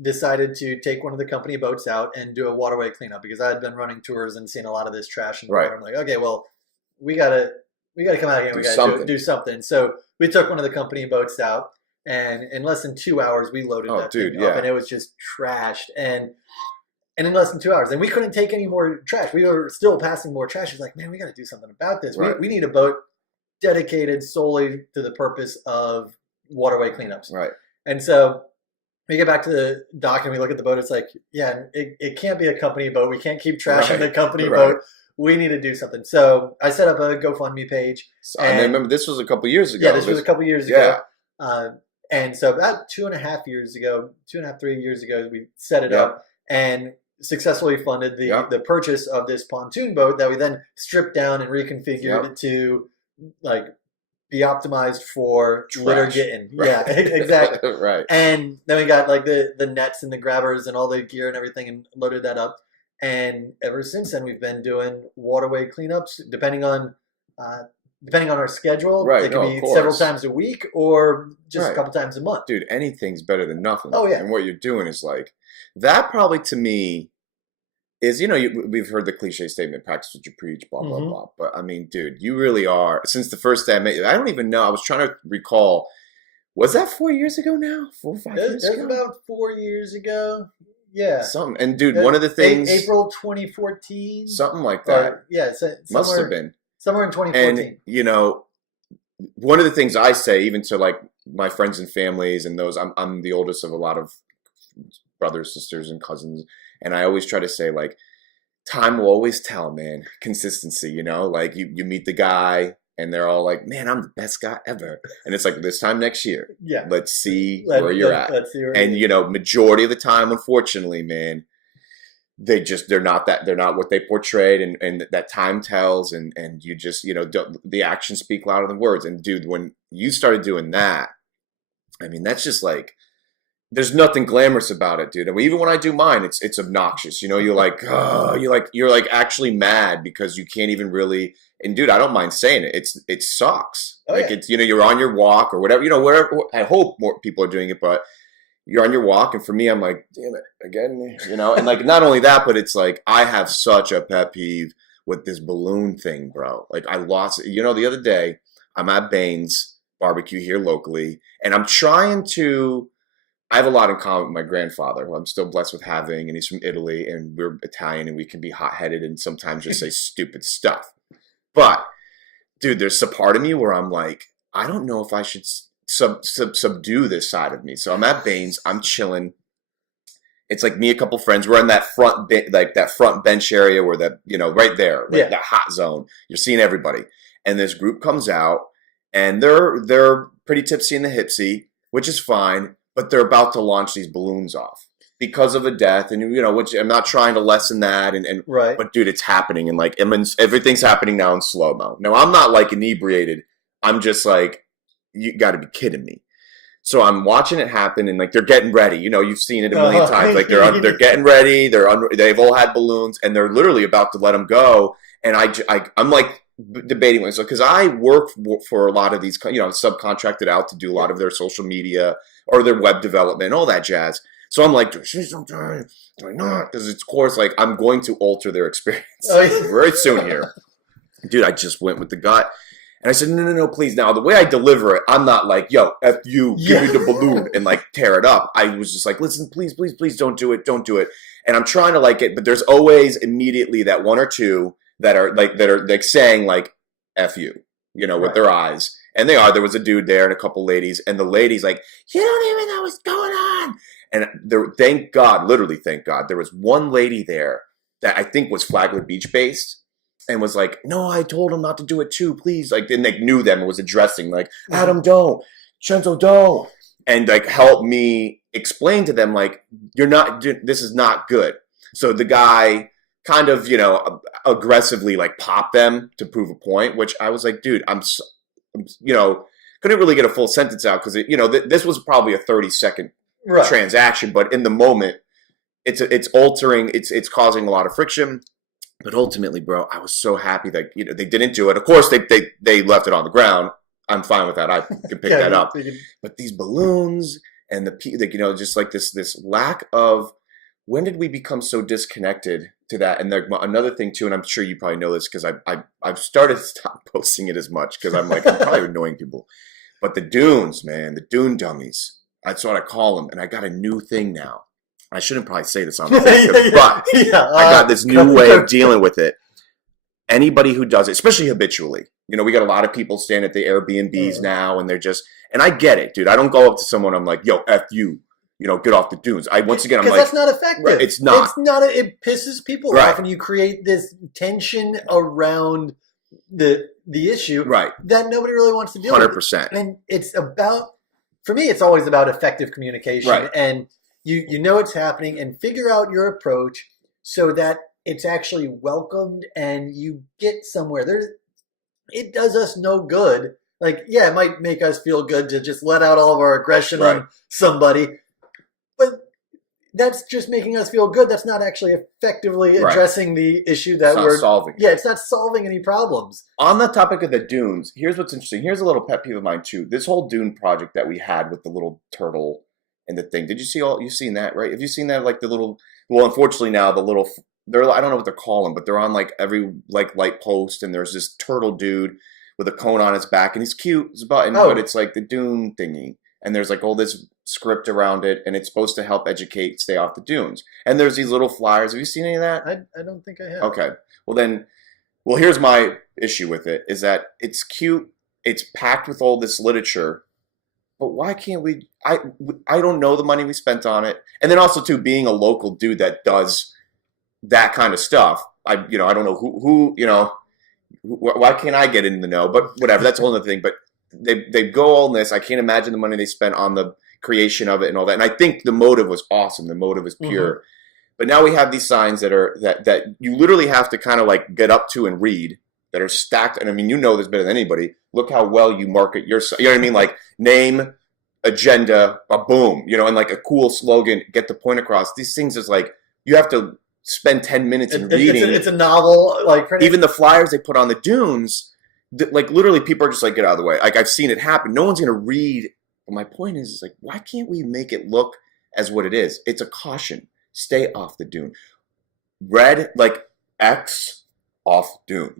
decided to take one of the company boats out and do a waterway cleanup because I had been running tours and seen a lot of this trash in the water. I'm like, okay, well, we gotta come out here and we gotta do something. So we took one of the company boats out, and in less than 2 hours we loaded that thing up, and it was just trashed. And in less than 2 hours, and we couldn't take any more trash. We were still passing more trash. It's like, man, we got to do something about this. Right. We need a boat dedicated solely to the purpose of waterway cleanups. Right. And so we get back to the dock and we look at the boat. It's like, it can't be a company boat. We can't keep trashing the company boat. We need to do something. So I set up a GoFundMe page. And I remember this was a couple years ago. Yeah, this was a couple years ago. And so about 2.5 years ago, 3 years ago, we set it up and successfully funded the purchase of this pontoon boat that we then stripped down and reconfigured to be optimized for litter getting. Right. Yeah, exactly. Right. And then we got the nets and the grabbers and all the gear and everything and loaded that up. And ever since then, we've been doing waterway cleanups, depending on our schedule. Right. It can be several times a week or just a couple times a month. Dude, anything's better than nothing. Oh, yeah. And what you're doing is that probably to me is, we've heard the cliche statement, practice what you preach, blah, blah, blah. But I mean, dude, you really are, since the first day I met you, I don't even know, I was trying to recall, was that 4 years ago now? 4 or 5 years ago? It was about 4 years ago. Yeah. Something. And dude, one of the things. April 2014? Something like that. Must have been. Somewhere in 2014. And, one of the things I say, even to my friends and families and those, I'm the oldest of a lot of brothers, sisters, and cousins. And I always try to say, time will always tell, man. Consistency, you meet the guy and they're all like, man, I'm the best guy ever. And it's this time next year. Yeah. Let's see where you're at. Let's see where and, majority of the time, unfortunately, man, they're not what they portrayed. And that time tells. And you just, the actions speak louder than words. And dude, when you started doing that, I mean, that's just there's nothing glamorous about it, dude. I mean, even when I do mine, it's obnoxious. You're actually mad because you can't even really. And dude, I don't mind saying it. It sucks. It's you're on your walk or whatever. Wherever. I hope more people are doing it, but you're on your walk, and for me, I'm like, damn it, again. And not only that, but it's I have such a pet peeve with this balloon thing, bro. I lost it. The other day, I'm at Baines barbecue here locally, and I'm trying to. I have a lot in common with my grandfather, who I'm still blessed with having, and he's from Italy, and we're Italian, and we can be hot-headed and sometimes just say stupid stuff. But, dude, there's a part of me where I'm I don't know if I should subdue this side of me. So I'm at Baines, I'm chilling. It's me, a couple friends. We're in that front, that front bench area where right there, that hot zone. You're seeing everybody, and this group comes out, and they're pretty tipsy in the hipsy, which is fine. But they're about to launch these balloons off because of a death, and which I'm not trying to lessen that, and right. But dude, it's happening, and everything's happening now in slow mo. Now I'm not inebriated. I'm just you got to be kidding me. So I'm watching it happen, and they're getting ready. You've seen it a million times. They're getting ready. They've all had balloons, and they're literally about to let them go. And I'm debating with because I work for a lot of these, subcontracted out to do a lot of their social media or their web development, all that jazz. So I'm do I say something? Do I not? Because it's, of course, I'm going to alter their experience very soon here. Dude, I just went with the gut. And I said, no, please. Now, the way I deliver it, I'm not yo, F you, give me the balloon and tear it up. I was just listen, please, don't do it. Don't do it. And I'm trying to it, but there's always immediately that one or two that are saying F you, with their eyes. And they are. There was a dude there and a couple ladies, and the ladies you don't even know what's going on. And thank God, literally thank God, there was one lady there that I think was Flagler Beach based and was no, I told him not to do it too, please. And they knew them and was addressing Adam, don't. Chenzo, don't. And like help me explain to them like, this is not good. So the guy kind of, aggressively like popped them to prove a point, which I was like, dude, I'm couldn't really get a full sentence out because this was probably a 30-second transaction, but in the moment, it's altering, it's causing a lot of friction. But ultimately, bro, I was so happy that they didn't do it. Of course, they left it on the ground. I'm fine with that. I can pick that up. But these balloons and just like this lack of, when did we become so disconnected to that? And another thing too, and I'm sure you probably know this because I've started to stop posting it as much because I'm like, I'm probably annoying people. But the dunes, man, the dune dummies, that's what I call them. And I got a new thing now. I shouldn't probably say this on the Facebook, but I got this new way of dealing with it. Anybody who does it, especially habitually, we got a lot of people staying at the Airbnbs now, and and I get it, dude. I don't go up to someone, I'm like, yo, F you, get off the dunes. I'm like, because that's not effective. Right, it's not. It's not. It pisses people off, and you create this tension around the issue that nobody really wants to deal 100%. with. And it's about, for me, it's always about effective communication, and you know it's happening, and figure out your approach so that it's actually welcomed and you get somewhere. It does us no good. Like, yeah, it might make us feel good to just let out all of our aggression on somebody, but that's just making us feel good. That's not actually effectively addressing the issue that we're solving. Yeah, it's not solving any problems. On the topic of the dunes, here's what's interesting. Here's a little pet peeve of mine too. This whole dune project that we had with the little turtle and the thing. Did you see you've seen that, right? Have you seen that, like the little, well, unfortunately now the little, I don't know what they're calling, but they're on like every like light post, and there's this turtle dude with a cone on his back, and he's cute as a button, but it's like the dune thingy. And there's like all this script around it, and it's supposed to help educate, stay off the dunes. And there's these little flyers. Have you seen any of that? I don't think I have. Okay. Well, here's my issue with it, is that it's cute. It's packed with all this literature, but why can't we, I don't know the money we spent on it. And then also too, being a local dude that does that kind of stuff, I don't know who why can't I get in the know? But whatever, that's a whole other thing. But they go all in this. I can't imagine the money they spent on the creation of it and all that. And I think the motive was awesome. The motive is pure. Mm-hmm. But now we have these signs that you literally have to kind of like get up to and read, that are stacked. And I mean, this better than anybody. Look how well you market your, you know what I mean? Like name, agenda, boom, and like a cool slogan, get the point across. These things is like, you have to spend 10 minutes in reading. It's a novel. Like even the flyers they put on the dunes, like literally people are just like, get out of the way. Like I've seen it happen. No one's going to read. But my point is like, why can't we make it look as what it is? It's a caution. Stay off the dune. Red, like X off dune,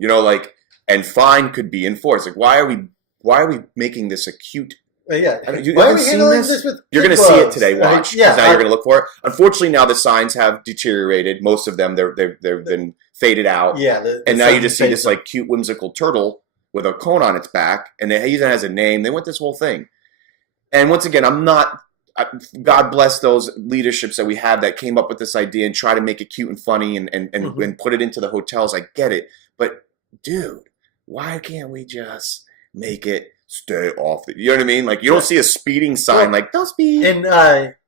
and fine could be enforced. Like, why are we making this a cute? Yeah. You haven't seen this? You're going to see it today. Watch. Because now you're going to look for it. Unfortunately, now the signs have deteriorated. Most of them, they've been faded out. Yeah. And now you just see this like cute whimsical turtle with a cone on its back, and it even has a name. They went this whole thing. And once again, God bless those leaderships that we have that came up with this idea and try to make it cute and funny and put it into the hotels. I get it. But dude, why can't we just make it stay off the, you know what I mean? Like you don't see a speeding sign like don't speed.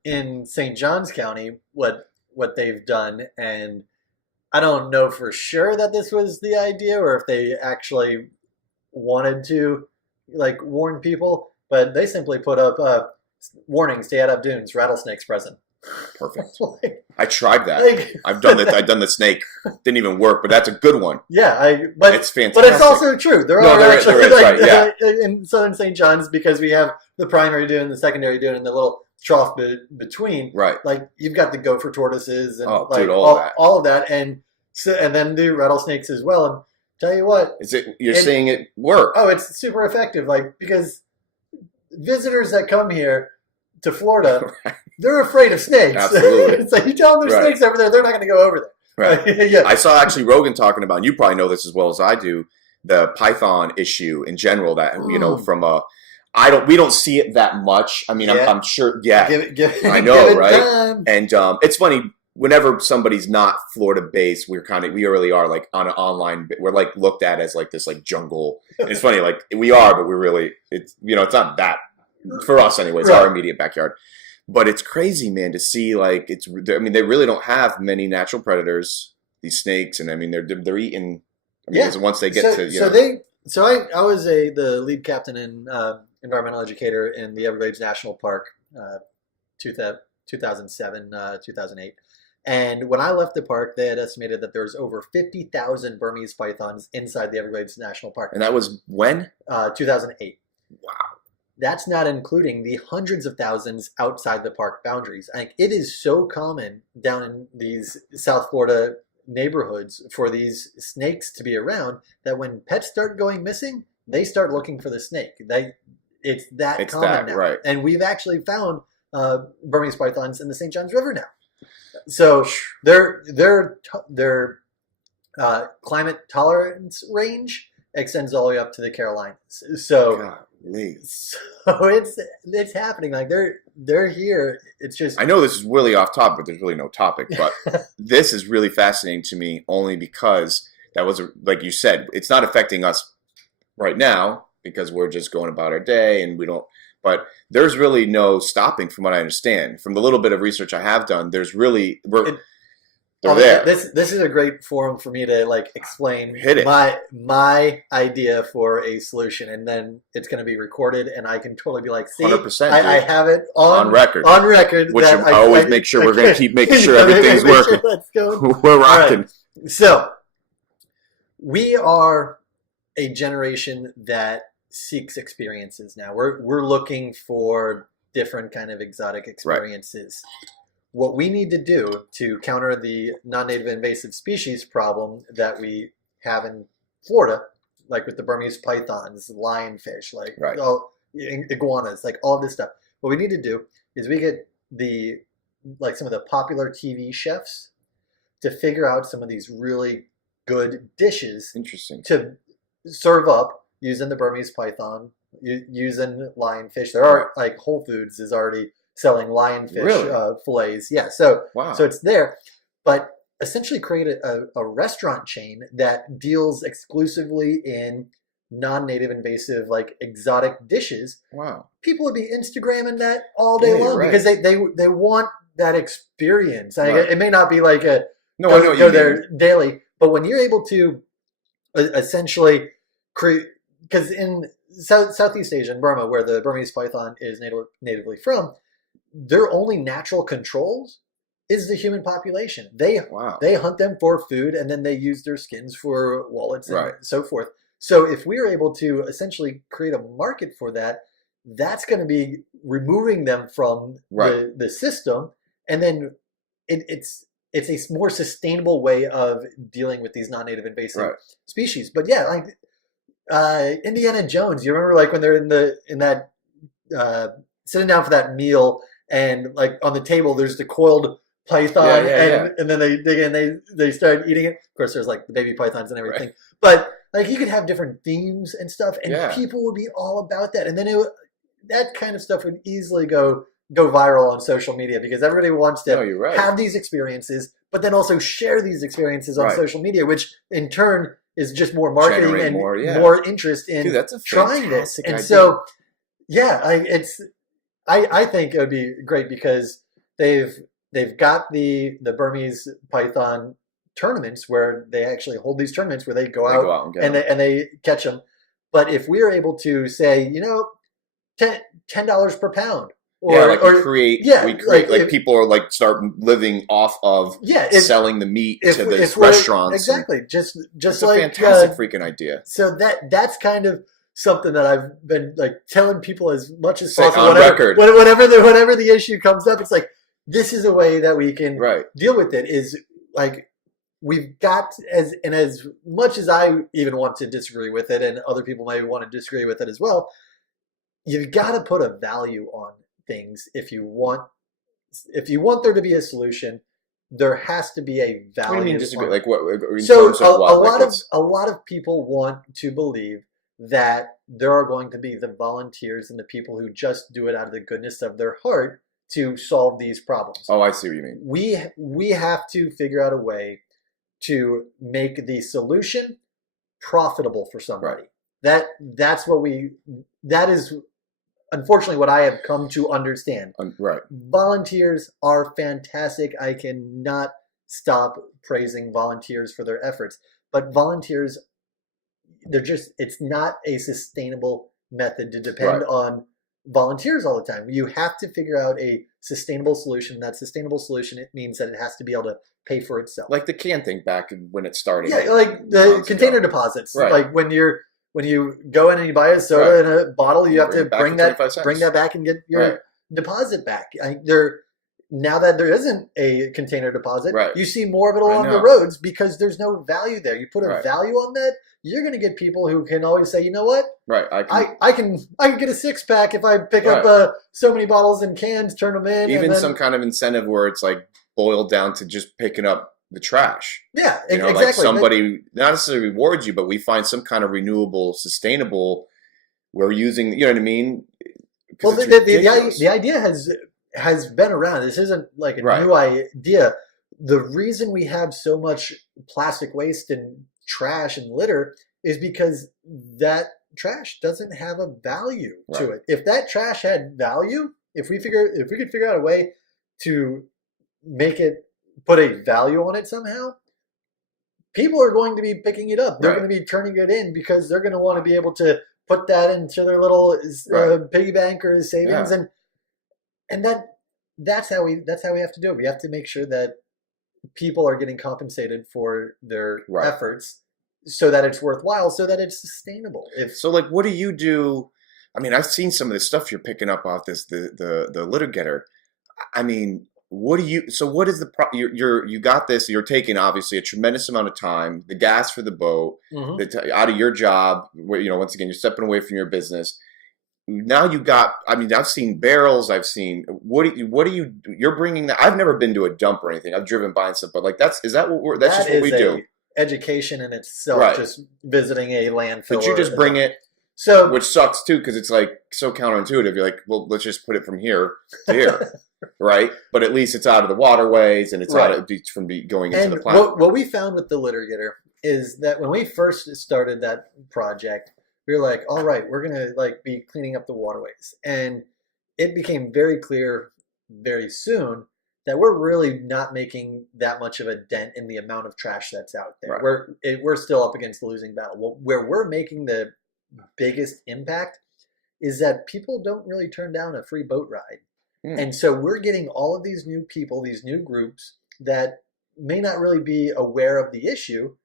In St. Johns County, what they've done, and I don't know for sure that this was the idea or if they actually wanted to like warn people, but they simply put up warning, stay out of dunes, rattlesnakes present. Perfect. I tried that. I've done that. I've done the snake. Didn't even work, but that's a good one. Yeah, but it's fantastic. But it's also true. There is, right, in Southern St. John's, because we have the primary dune, the secondary dune, and the little trough between. Right. Like you've got the gopher tortoises and all of that, and then the rattlesnakes as well. And tell you what, you're seeing it work? Oh, it's super effective. Like because visitors that come here to Florida, they're afraid of snakes. Absolutely. It's like you tell them there's snakes over there, they're not going to go over there. Right. Yeah. I saw actually Rogan talking about, and you probably know this as well as I do, the python issue in general. That we don't see it that much. I mean, I'm sure. Yeah, I know, right? Time. And it's funny whenever somebody's not Florida based, we really are like on an online. We're like looked at as like this like jungle. And it's funny, like we are, but we're really it's not that. for us anyways, Right. our immediate backyard. But it's crazy, man, to see like I mean, they really don't have many natural predators. These snakes, and I mean, they're eating. I mean, Yeah. once they get to I was the lead captain and environmental educator in the Everglades National Park, 2007, 2008. And when I left the park, they had estimated that there's over 50,000 Burmese pythons inside the Everglades National Park. And that was when? 2008. Wow. That's not including the hundreds of thousands outside the park boundaries. Like, it is so common down in these South Florida neighborhoods for these snakes to be around that when pets start going missing, they start looking for the snake. It's common now. Right. And we've actually found Burmese pythons in the St. Johns River now. So their climate tolerance range extends all the way up to the Carolinas. So it's happening. Like, they're here. It's just, I know this is really off topic, but there's really no topic. But this is really fascinating to me only because that was, like you said, it's not affecting us right now because we're just going about our day and we don't. But there's really no stopping, from what I understand. From the little bit of research I have done, there's really they're there. This is a great forum for me to like explain my idea for a solution, and then it's going to be recorded, and I can totally be like, "See, 100%, I have it on record." On record, which I always make sure we're going to keep making sure everything's working. Let's go. We're rocking. Right. So we are a generation that seeks experiences now. We're looking for different kind of exotic experiences. Right. What we need to do to counter the non-native invasive species problem that we have in Florida, like with the Burmese pythons, lionfish, like all, iguanas, like all of this stuff. What we need to do is we get some of the popular TV chefs to figure out some of these really good dishes. Interesting. To serve up using the Burmese python, using lionfish. There are like Whole Foods is already selling lionfish fillets. Yeah, so it's there, but essentially create a restaurant chain that deals exclusively in non-native invasive, like exotic dishes. Wow, people would be Instagramming that all day long because they want that experience. It may not be like go there daily, but when you're able to essentially create. Because in Southeast Asia, in Burma, where the Burmese python is natively from, their only natural controls is the human population. They hunt them for food, and then they use their skins for wallets and so forth. So if we're able to essentially create a market for that, that's going to be removing them from the system, and then it's a more sustainable way of dealing with these non-native invasive species. But yeah, like Indiana Jones, you remember like when they're in that sitting down for that meal, and like on the table there's the coiled python, and then they dig in, they start eating it. Of course, there's like the baby pythons and everything, but like you could have different themes and stuff, and people would be all about that, and then that kind of stuff would easily go viral on social media because everybody wants to have these experiences, but then also share these experiences on social media, which in turn is just more marketing and more interest in trying this. And so, I think it would be great because they've got the Burmese python tournaments where they actually hold these tournaments where they go out and they catch them. But if we're able to say, $10 per pound. We create people are like start living off of selling the meat to the restaurants. Exactly. Just it's like a fantastic freaking idea. So that's kind of something that I've been like telling people as much as possible. Whenever the issue comes up, it's like this is a way that we can deal with it. Is like we've got as much as I even want to disagree with it, and other people may want to disagree with it as well. You've got to put a value on things if you want there to be a solution. There has to be a value. What do you mean disagree? Like what? A lot of people want to believe that there are going to be the volunteers and the people who just do it out of the goodness of their heart to solve these problems. Oh, I see what you mean. We have to figure out a way to make the solution profitable for somebody. That is unfortunately what I have come to understand. Right. Volunteers are fantastic. I cannot stop praising volunteers for their efforts. But volunteers, it's not a sustainable method to depend on volunteers all the time. You have to figure out a sustainable solution. That sustainable solution, it means that it has to be able to pay for itself. Like the can thing back when it started. Yeah, like the container deposits. Right. Like when you go in and you buy a soda in a bottle, you have to bring that back and get your deposit back. Now that there isn't a container deposit, you see more of it along the roads because there's no value there. You put a value on that, you're going to get people who can always say, you know what? Right. I can get a 6-pack if I pick up so many bottles and cans, turn them in. Even some kind of incentive where it's like boiled down to just picking up the trash. Yeah, exactly. Like somebody not necessarily rewards you, but we find some kind of renewable, sustainable. We're using, you know what I mean? Well, the idea has been around. This isn't like a new idea. The reason we have so much plastic waste and trash and litter is because that trash doesn't have a value to it. If that trash had value, if we could figure out a way to put a value on it somehow, people are going to be picking it up. They're going to be turning it in because they're going to want to be able to put that into their little piggy bank or savings, and that's how we have to do it. We have to make sure that people are getting compensated for their efforts, so that it's worthwhile, so that it's sustainable. So, like, what do you do? I mean, I've seen some of the stuff you're picking up off the litter getter. I mean, what is you got this? You're taking obviously a tremendous amount of time, the gas for the boat, out of your job. Where, once again, you're stepping away from your business. Now you got. I mean, I've seen barrels. I've seen you're bringing that. I've never been to a dump or anything. I've driven by and stuff, but like that's just what we do. Education in itself, just visiting a landfill. But you just bring it. So, which sucks too, because it's like so counterintuitive. You're like, well, let's just put it from here to here, right? But at least it's out of the waterways and it's out of from going into the plant. What we found with the litter getter is that when we first started that project, we were like, all right, we're gonna be cleaning up the waterways, and it became very clear very soon that we're really not making that much of a dent in the amount of trash that's out there. We're still up against the losing battle. Where we're making the biggest impact is that people don't really turn down a free boat ride. And so we're getting all of these new people, these new groups that may not really be aware of the issue,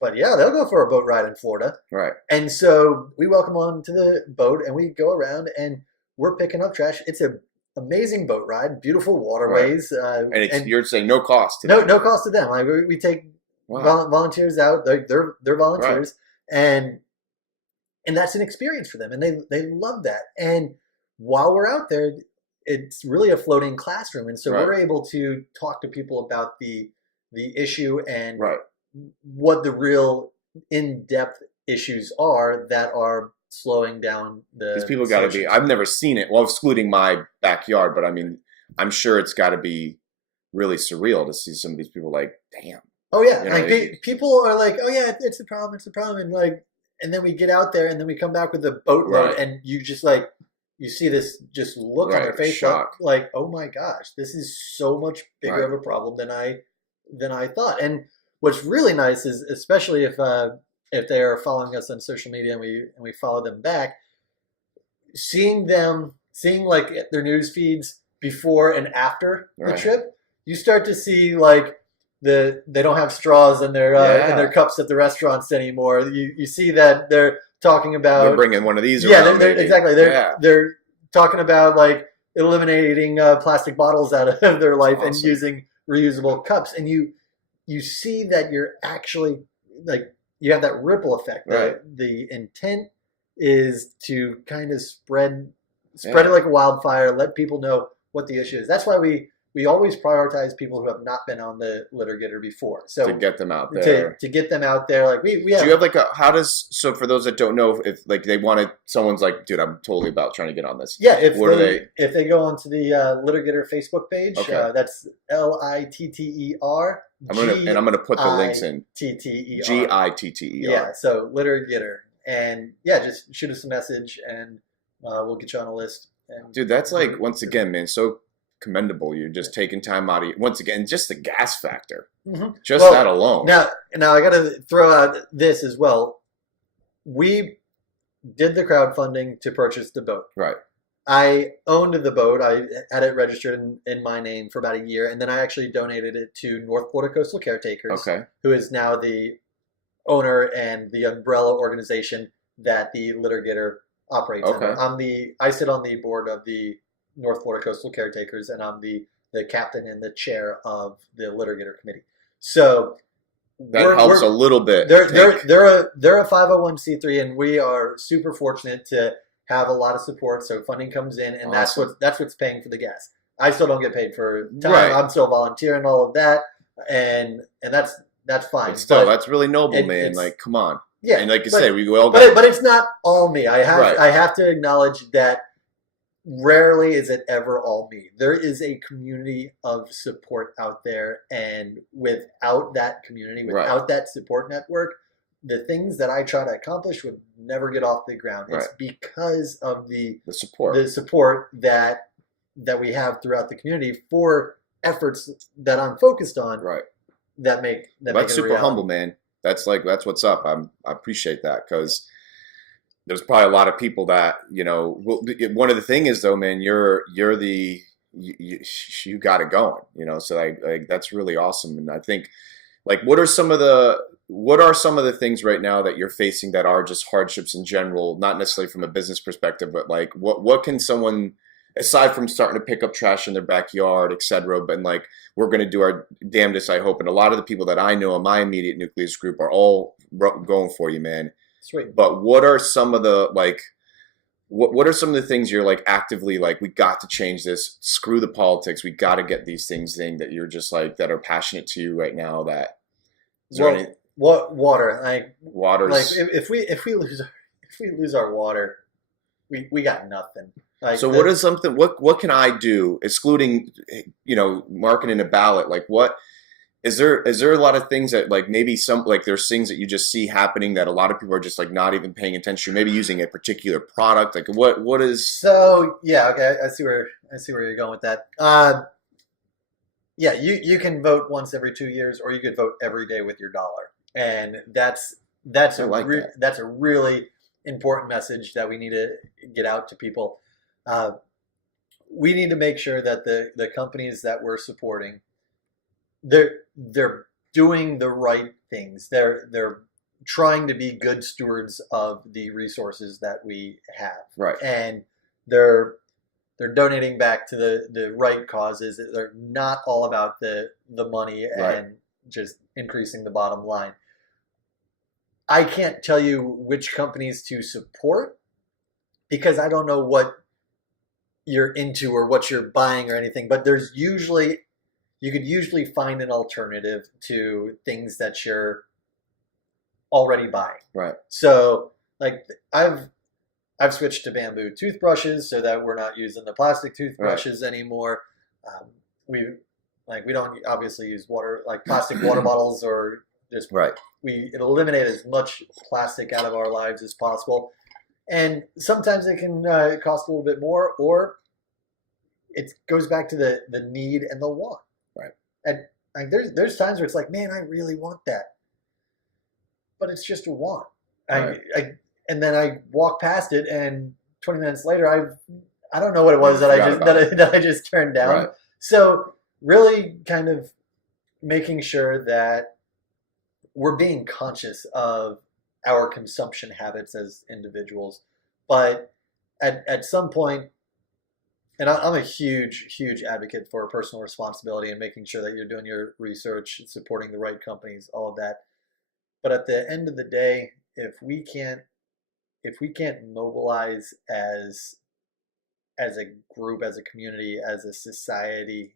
but they'll go for a boat ride in Florida. Right. And so we welcome them to the boat and we go around and we're picking up trash. It's an amazing boat ride, beautiful waterways. And you're saying no cost to them. No cost to them. We take volunteers out. They're volunteers. And that's an experience for them. And they love that. And while we're out there, it's really a floating classroom. And so we're able to talk to people about the issue and what the real in-depth issues are that are slowing down the... These people got to be... I've never seen it. Well, excluding my backyard, but I mean, I'm sure it's got to be really surreal to see some of these people like, damn. Oh, yeah. People are like, oh, yeah, it's a problem. And then we get out there and then we come back with a boatload and you just you see this just look on their face, shock. Like, oh my gosh, this is so much bigger of a problem than I thought. And what's really nice is, especially if they are following us on social media and we follow them back, seeing like their news feeds before and after the trip, you start to see they don't have straws in their cups at the restaurants anymore. You see that they're talking about... They're bringing one of these around. Yeah, exactly. They're talking about eliminating plastic bottles out of their life and using reusable cups. And you see that you're actually you have that ripple effect. The intent is to kind of spread it like a wildfire, let people know what the issue is. That's why we always prioritize people who have not been on the litter getter before. So to get them out there. To get them out there. We have... Do you have so for those that don't know, if they wanted, someone's like, dude, I'm totally about trying to get on this. Yeah, if they go onto the Litter Getter Facebook page, that's LITTER. I'm gonna put the links in. GITTER. GITTER. Yeah, so Litter Getter. And just shoot us a message and We'll get you on a list. And Dude, that's like, once again, man, so commendable. You're just taking time out of you. Once again, just the gas factor. Mm-hmm. Just that alone. Now I got to throw out this as well. We did the crowdfunding to purchase the boat. Right. I owned the boat. I had it registered in my name for about a year, and then I actually donated it to North Florida Coastal Caretakers, who is now the owner and the umbrella organization that the litigator operates under. I sit on the board of the North Florida Coastal Caretakers, and I'm the captain and the chair of the litigator committee. So that helps a little bit. They're a 501c3, and we are super fortunate to have a lot of support. So funding comes in, and that's what's paying for the gas. I still don't get paid for time. Right. I'm still volunteering, all of that, and that's fine. But still, that's really noble, man. Like, come on. Yeah, and like you say, we all got. But it's not all me. I have to acknowledge that rarely is it ever all me. There is a community of support out there, and without that community, without that support network, the things that I try to accomplish would never get off the ground. It's because of the support that we have throughout the community for efforts that I'm focused on. Right. That's super humble, man. That's what's up. I appreciate that, because there's probably a lot of people that, one of the thing is though, man, you got it going, so like that's really awesome. And I think, like, what are some of the things right now that you're facing that are just hardships in general, not necessarily from a business perspective, but like what can someone, aside from starting to pick up trash in their backyard, etc., but like, we're going to do our damnedest, I hope. And a lot of the people that I know in my immediate nucleus group are all going for you, man. Sweet. But what are some of the, like, what are some of the things you're like actively like, we got to change this, screw the politics, we got to get these things in, that you're just like, that are passionate to you right now? That water, like if we lose our water, we got nothing. Like, so what is something, what can I do, excluding, marking in a ballot? Like, what is there a lot of things that, like, maybe there's things that you just see happening that a lot of people are just like not even paying attention to, maybe using a particular product? Like, what is? So yeah, okay, I see where you're going with that. Yeah, you can vote once every 2 years, or you could vote every day with your dollar, and that's a really important message that we need to get out to people. We need to make sure that the companies that we're supporting, they're doing the right things. They're trying to be good stewards of the resources that we have. Right. And they're donating back to the right causes. They're not all about the money and just increasing the bottom line. I can't tell you which companies to support, because I don't know what you're into or what you're buying or anything, but you could usually find an alternative to things that you're already buying. Right. So, like, I've switched to bamboo toothbrushes so that we're not using the plastic toothbrushes anymore. We don't obviously use plastic water bottles, or just we eliminate as much plastic out of our lives as possible. And sometimes it can cost a little bit more, or it goes back to the need and the want. Right. And like, there's times where it's like, man, I really want that, but it's just a want. And then I walk past it, and 20 minutes later, I don't know what it was that I just turned down. Right. So really, kind of making sure that we're being conscious of our consumption habits as individuals, but at some point, and I'm a huge advocate for personal responsibility and making sure that you're doing your research, supporting the right companies, all of that. But at the end of the day, if we can't mobilize as a group, as a community, as a society,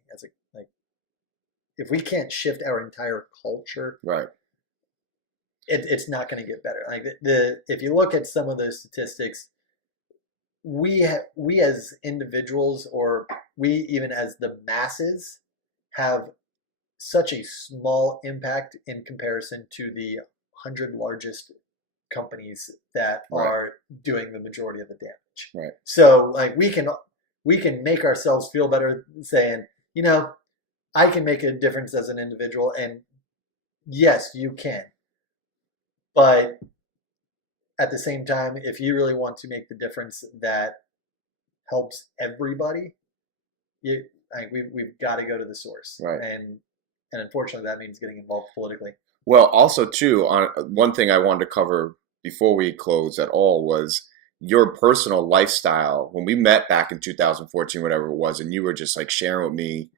if we can't shift our entire culture, right, it's not going to get better. Like if you look at some of those statistics, we as individuals, or we even as the masses, have such a small impact in comparison to the 100 largest companies that are doing the majority of the damage. mortgage. Right. So like we can make ourselves feel better saying, I can make a difference as an individual, and yes, you can. But at the same time, if you really want to make the difference that helps everybody, we've got to go to the source. Right. And unfortunately, that means getting involved politically. Well, also too, on one thing I wanted to cover before we close at all was your personal lifestyle. When we met back in 2014, whatever it was, and you were just like sharing with me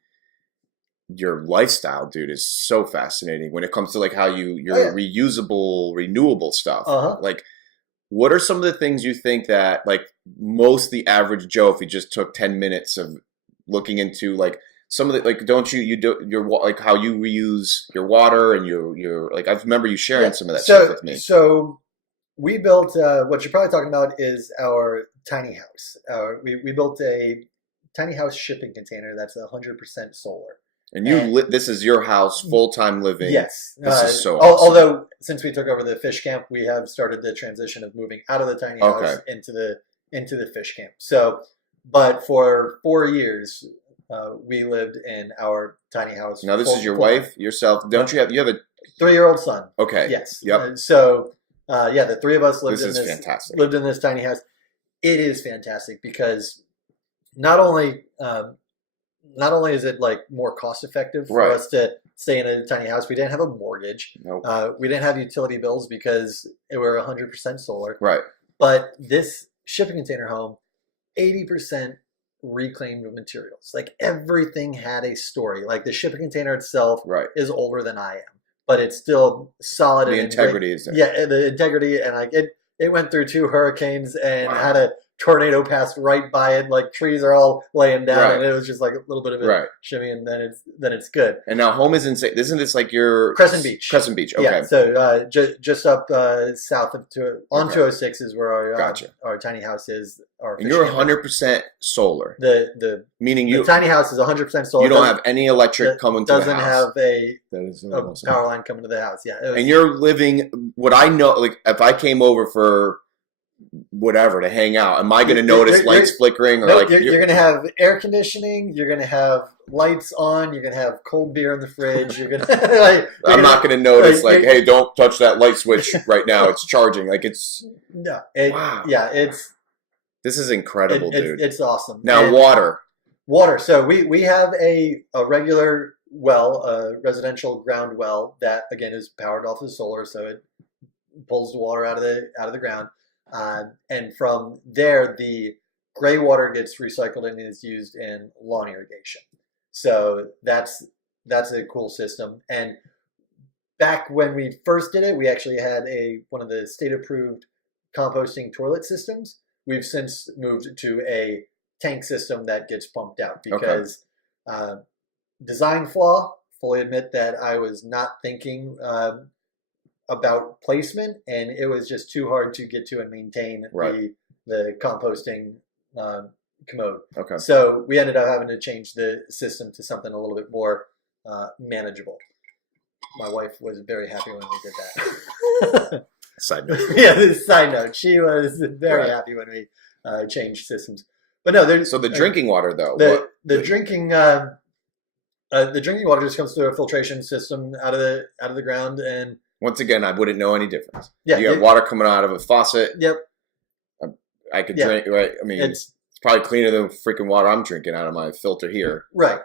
your lifestyle, dude, is so fascinating when it comes to like how your reusable, renewable stuff. Like, what are some of the things you think that like most the average Joe, if he just took 10 minutes of looking into like some of the, like, don't you do your, like how you reuse your water and your like, I remember you sharing some of that stuff with me. So we built, what you're probably talking about is our tiny house. We built a tiny house shipping container that's 100% solar. And this is your house, full-time living. Yes. This is so awesome. Although, since we took over the fish camp, we have started the transition of moving out of the tiny house into the fish camp. So, but for 4 years, we lived in our tiny house. Now, this is your wife, yourself. Don't you have a 3-year-old son? Okay. Yes. Yep. The three of us lived fantastic. Lived in this tiny house. It is fantastic because not only is it like more cost effective for us to stay in a tiny house, we didn't have a mortgage. Nope. We didn't have utility bills because we were 100% solar. Right. But this shipping container home, 80% reclaimed materials. Like everything had a story. Like the shipping container itself is older than I am, but it's still solid. The integrity is there. Yeah, the integrity, and like it went through 2 hurricanes and had a tornado passed right by it. Like trees are all laying down, and it was just like a little bit of a shimmy, and then it's good. And now home is insane. Isn't this like your Crescent Beach? Crescent Beach. Okay. Yeah. So just up south of 206 is where our tiny house is. And you're 100% solar. Meaning the tiny house is 100% solar. You don't have any electric coming to the house. Doesn't have a power line coming to the house. Yeah. And you're living. What I know, like if I came over for whatever to hang out, am I going to notice lights flickering, or you're going to have air conditioning, you're going to have lights on, you're going to have cold beer in the fridge, you're going to I'm not going to notice hey, don't touch that light switch right now, it's charging. Like it's wow. Yeah, this is incredible, dude. It's awesome. Now and water. So we have a regular well, a residential ground well that again is powered off of solar, so it pulls the water out of the ground. And from there, the gray water gets recycled and is used in lawn irrigation. So that's a cool system. And back when we first did it, we actually had one of the state-approved composting toilet systems. We've since moved to a tank system that gets pumped out because design flaw. Fully admit that I was not thinking about placement, and it was just too hard to get to and maintain the composting commode. Okay. So we ended up having to change the system to something a little bit more manageable. My wife was very happy when we did that. Side note. Yeah, side note. She was very happy when we changed systems. But no, so the drinking water though. The drinking water just comes through a filtration system out of the ground, and once again, I wouldn't know any difference. Yeah, you have water coming out of a faucet. Yep. I could drink, right? I mean, it's probably cleaner than freaking water I'm drinking out of my filter here. Right.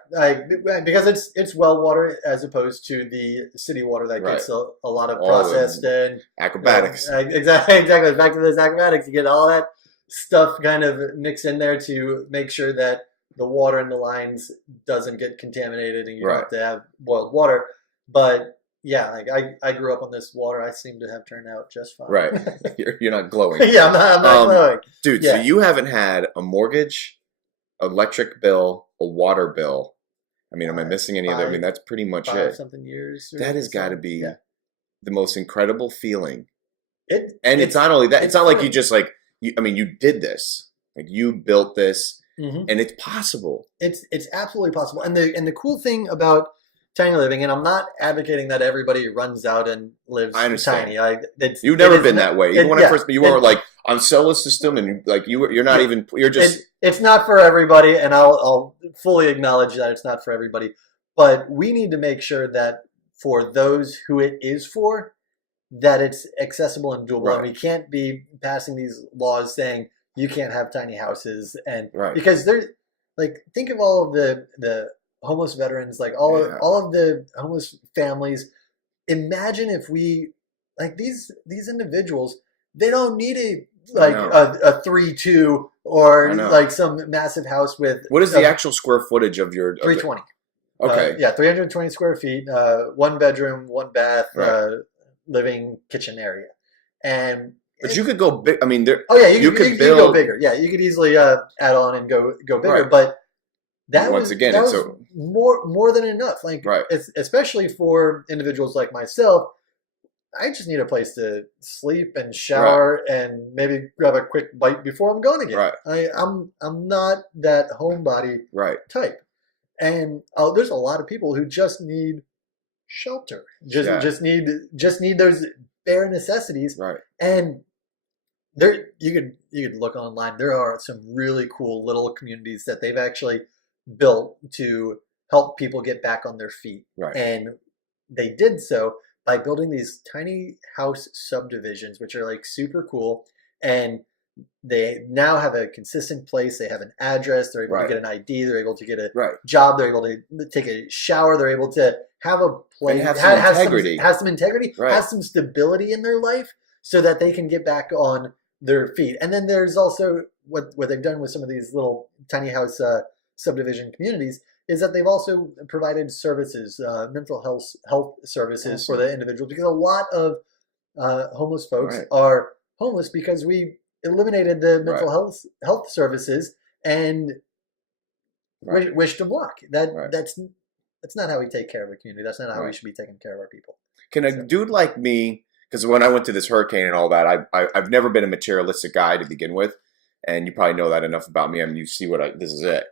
Because it's well water as opposed to the city water that gets a lot of processed and acrobatics. Exactly. Back to those acrobatics, you get all that stuff kind of mixed in there to make sure that the water in the lines doesn't get contaminated and you don't have to have boiled water. But yeah, like I grew up on this water. I seem to have turned out just fine. Right. You're not glowing. Yeah, I'm not glowing. Dude, so you haven't had a mortgage, electric bill, a water bill. I mean, am I missing any of them? I mean, that's pretty much it. Something years. That has got to be the most incredible feeling. And it's not only that. It's not like you just you did this. Like you built this, and it's possible. It's absolutely possible. And the cool thing about tiny living, and I'm not advocating that everybody runs out and lives I understand. tiny. You've never been that way. Even when I first, you weren't like on solar system, and like you're not even. You're just. It's not for everybody, and I'll fully acknowledge that it's not for everybody. But we need to make sure that for those who it is for, that it's accessible and doable. Right. And we can't be passing these laws saying you can't have tiny houses, and right. because there's like think of all of the homeless veterans, like all of the homeless families. Imagine if we like these individuals, they don't need a 3-2 or like some massive house with. What is the actual square footage of your 320? Okay. 320 square feet, 1 bedroom, 1 bath, right. Living kitchen area, but you could go big. I mean, there. Oh yeah, you could go bigger. Yeah, you could easily add on and go bigger. Right. But that was more than enough. Like, right. Especially for individuals like myself, I just need a place to sleep and shower and maybe grab a quick bite before I'm going again. Right. I'm not that homebody type, and there's a lot of people who just need shelter. Just need those bare necessities. Right. And there you could look online. There are some really cool little communities that they've actually built to help people get back on their feet. Right. And they did so by building these tiny house subdivisions, which are like super cool. And they now have a consistent place. They have an address. They're able to get an ID. They're able to get a job. They're able to take a shower. They're able to have a place. Have some integrity. Have some integrity. Have some stability in their life so that they can get back on their feet. And then there's also what they've done with some of these little tiny house subdivision communities is that they've also provided services, mental health services for the individuals, because a lot of homeless folks are homeless because we eliminated the mental health services and wish to block that. That's not how we take care of a community. That's not how we should be taking care of our people. Can a dude like me, because when I went to this hurricane and all that, I've never been a materialistic guy to begin with, and you probably know that enough about me. I mean, you see this is it.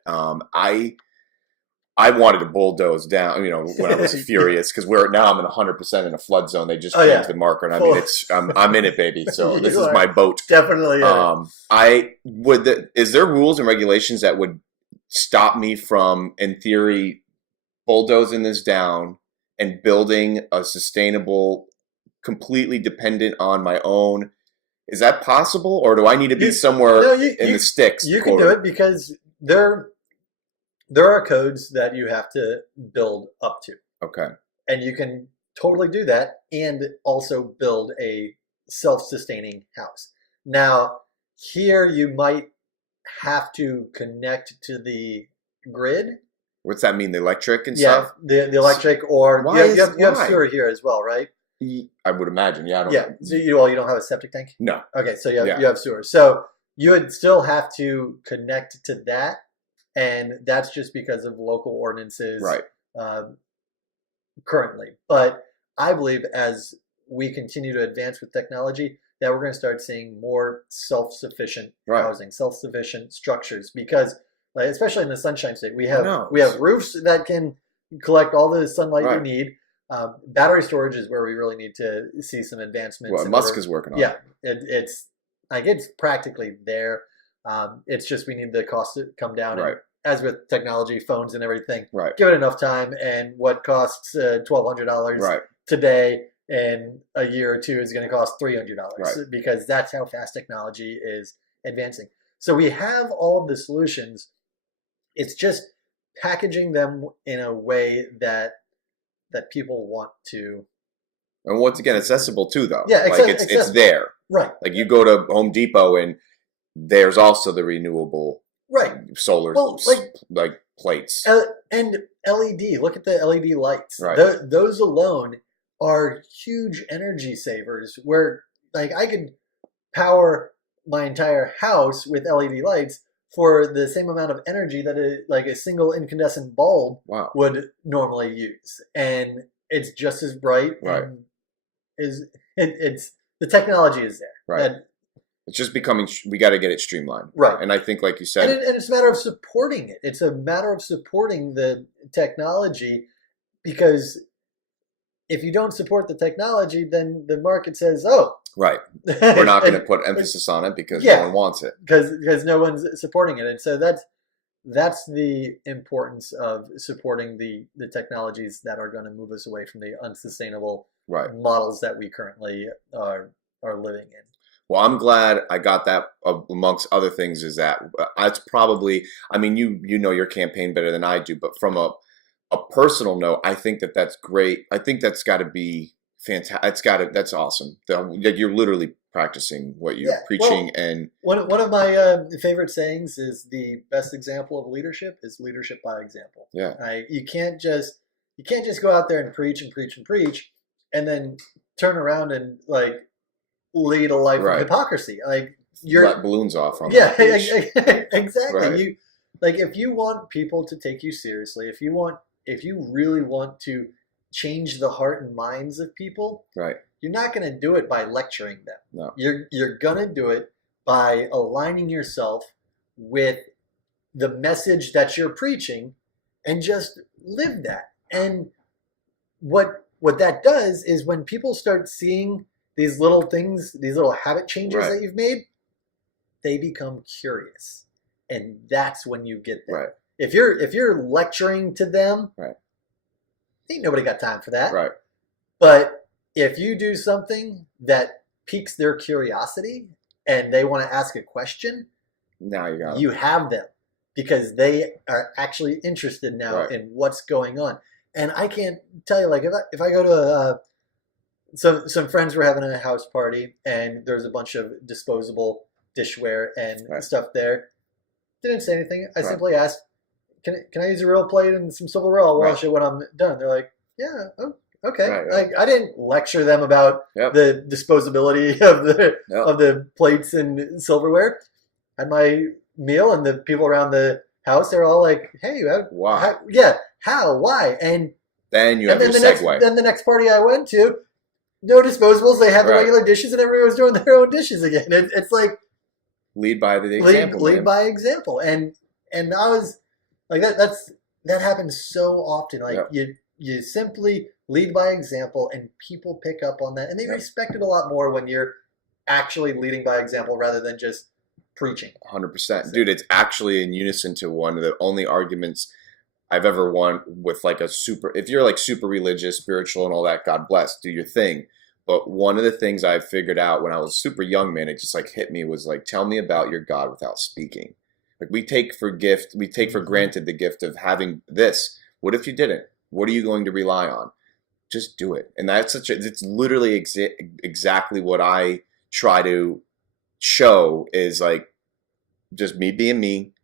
I wanted to bulldoze down, when I was furious, because I'm in 100% in a flood zone. They just changed the marker, and I mean, I'm in it, baby. So this is my boat. Definitely. Is there rules and regulations that would stop me from, in theory, bulldozing this down and building a sustainable, completely dependent on my own? Is that possible, or do I need to be somewhere in the sticks? You can do it because there are codes that you have to build up to. Okay. And you can totally do that and also build a self-sustaining house. Now, here you might have to connect to the grid. What's that mean? The electric and stuff? Yeah, the electric, or you have sewer here as well, right? I would imagine, yeah. So you don't have a septic tank? No. Okay, so you have sewer. So you would still have to connect to that. And that's just because of local ordinances currently. But I believe as we continue to advance with technology, that we're going to start seeing more self-sufficient housing, self-sufficient structures. Because, especially in the Sunshine State, we have roofs that can collect all the sunlight we need. Battery storage is where we really need to see some advancements. Well, Musk is working on it. Yeah, it's practically there. It's just we need the cost to come down. And as with technology, phones and everything, give it enough time, and what costs $1,200 today in a year or two is going to cost $300 because that's how fast technology is advancing. So we have all of the solutions. It's just packaging them in a way that people want to. And once again, accessible too, though. Yeah, it's there. Right. Like you go to Home Depot and there's also the renewable solar like plates. And LED. Look at the LED lights. Right. Those alone are huge energy savers where I could power my entire house with LED lights for the same amount of energy that a single incandescent bulb would normally use. And it's just as bright. And it's the technology is there. Right. It's just becoming, we got to get it streamlined. Right. And I think, like you said. And it's a matter of supporting it. It's a matter of supporting the technology because if you don't support the technology, then the market says, "Oh, right, we're not going to put emphasis on it because no one wants it, because no one's supporting it." And so that's the importance of supporting the technologies that are going to move us away from the unsustainable models that we currently are living in. Well, I'm glad I got that amongst other things is that it's probably, I mean, you know your campaign better than I do, but from a personal note, I think that's great. I think that's got to be fantastic. That's awesome. That you're literally practicing what you're preaching. Well, and one of my favorite sayings is the best example of leadership is leadership by example. Yeah. You can't just go out there and preach and preach and preach and then turn around and like lead a life of hypocrisy. Like you're let balloons off on exactly. Right. You like if you want people to take you seriously, if you really want to change the heart and minds of people, right, you're not going to do it by lecturing them. No. You're going to do it by aligning yourself with the message that you're preaching and just live that. And what that does is when people start seeing these little things, these little habit changes that you've made, they become curious. And that's when you get there. Right. If you're lecturing to them, ain't nobody got time for that. Right. But if you do something that piques their curiosity and they want to ask a question, now you have them because they are actually interested now in what's going on. And I can't tell you, like if I go to some friends were having a house party and there's a bunch of disposable dishware and stuff there. Didn't say anything. I simply asked, can I use a real plate and some silverware? I'll wash it when I'm done. They're like, yeah, okay. Like I didn't lecture them about the disposability of the plates and silverware. Had my meal and the people around the house, they're all like, hey, why? How? Why? And then you have your segue. Then the next party I went to, no disposables. They have the regular dishes, and everyone was doing their own dishes again. It's like lead by the example. Lead by example, and I was like that happens so often. Like you simply lead by example, and people pick up on that, and they respect it a lot more when you're actually leading by example rather than just preaching. 100%, dude. It's actually in unison to one of the only arguments I've ever won with like if you're like super religious, spiritual and all that, God bless, do your thing. But one of the things I figured out when I was super young, man, it just like hit me was like, tell me about your God without speaking. Like we take for granted the gift of having this. What if you didn't? What are you going to rely on? Just do it. And it's literally exactly what I try to show is like just me being me.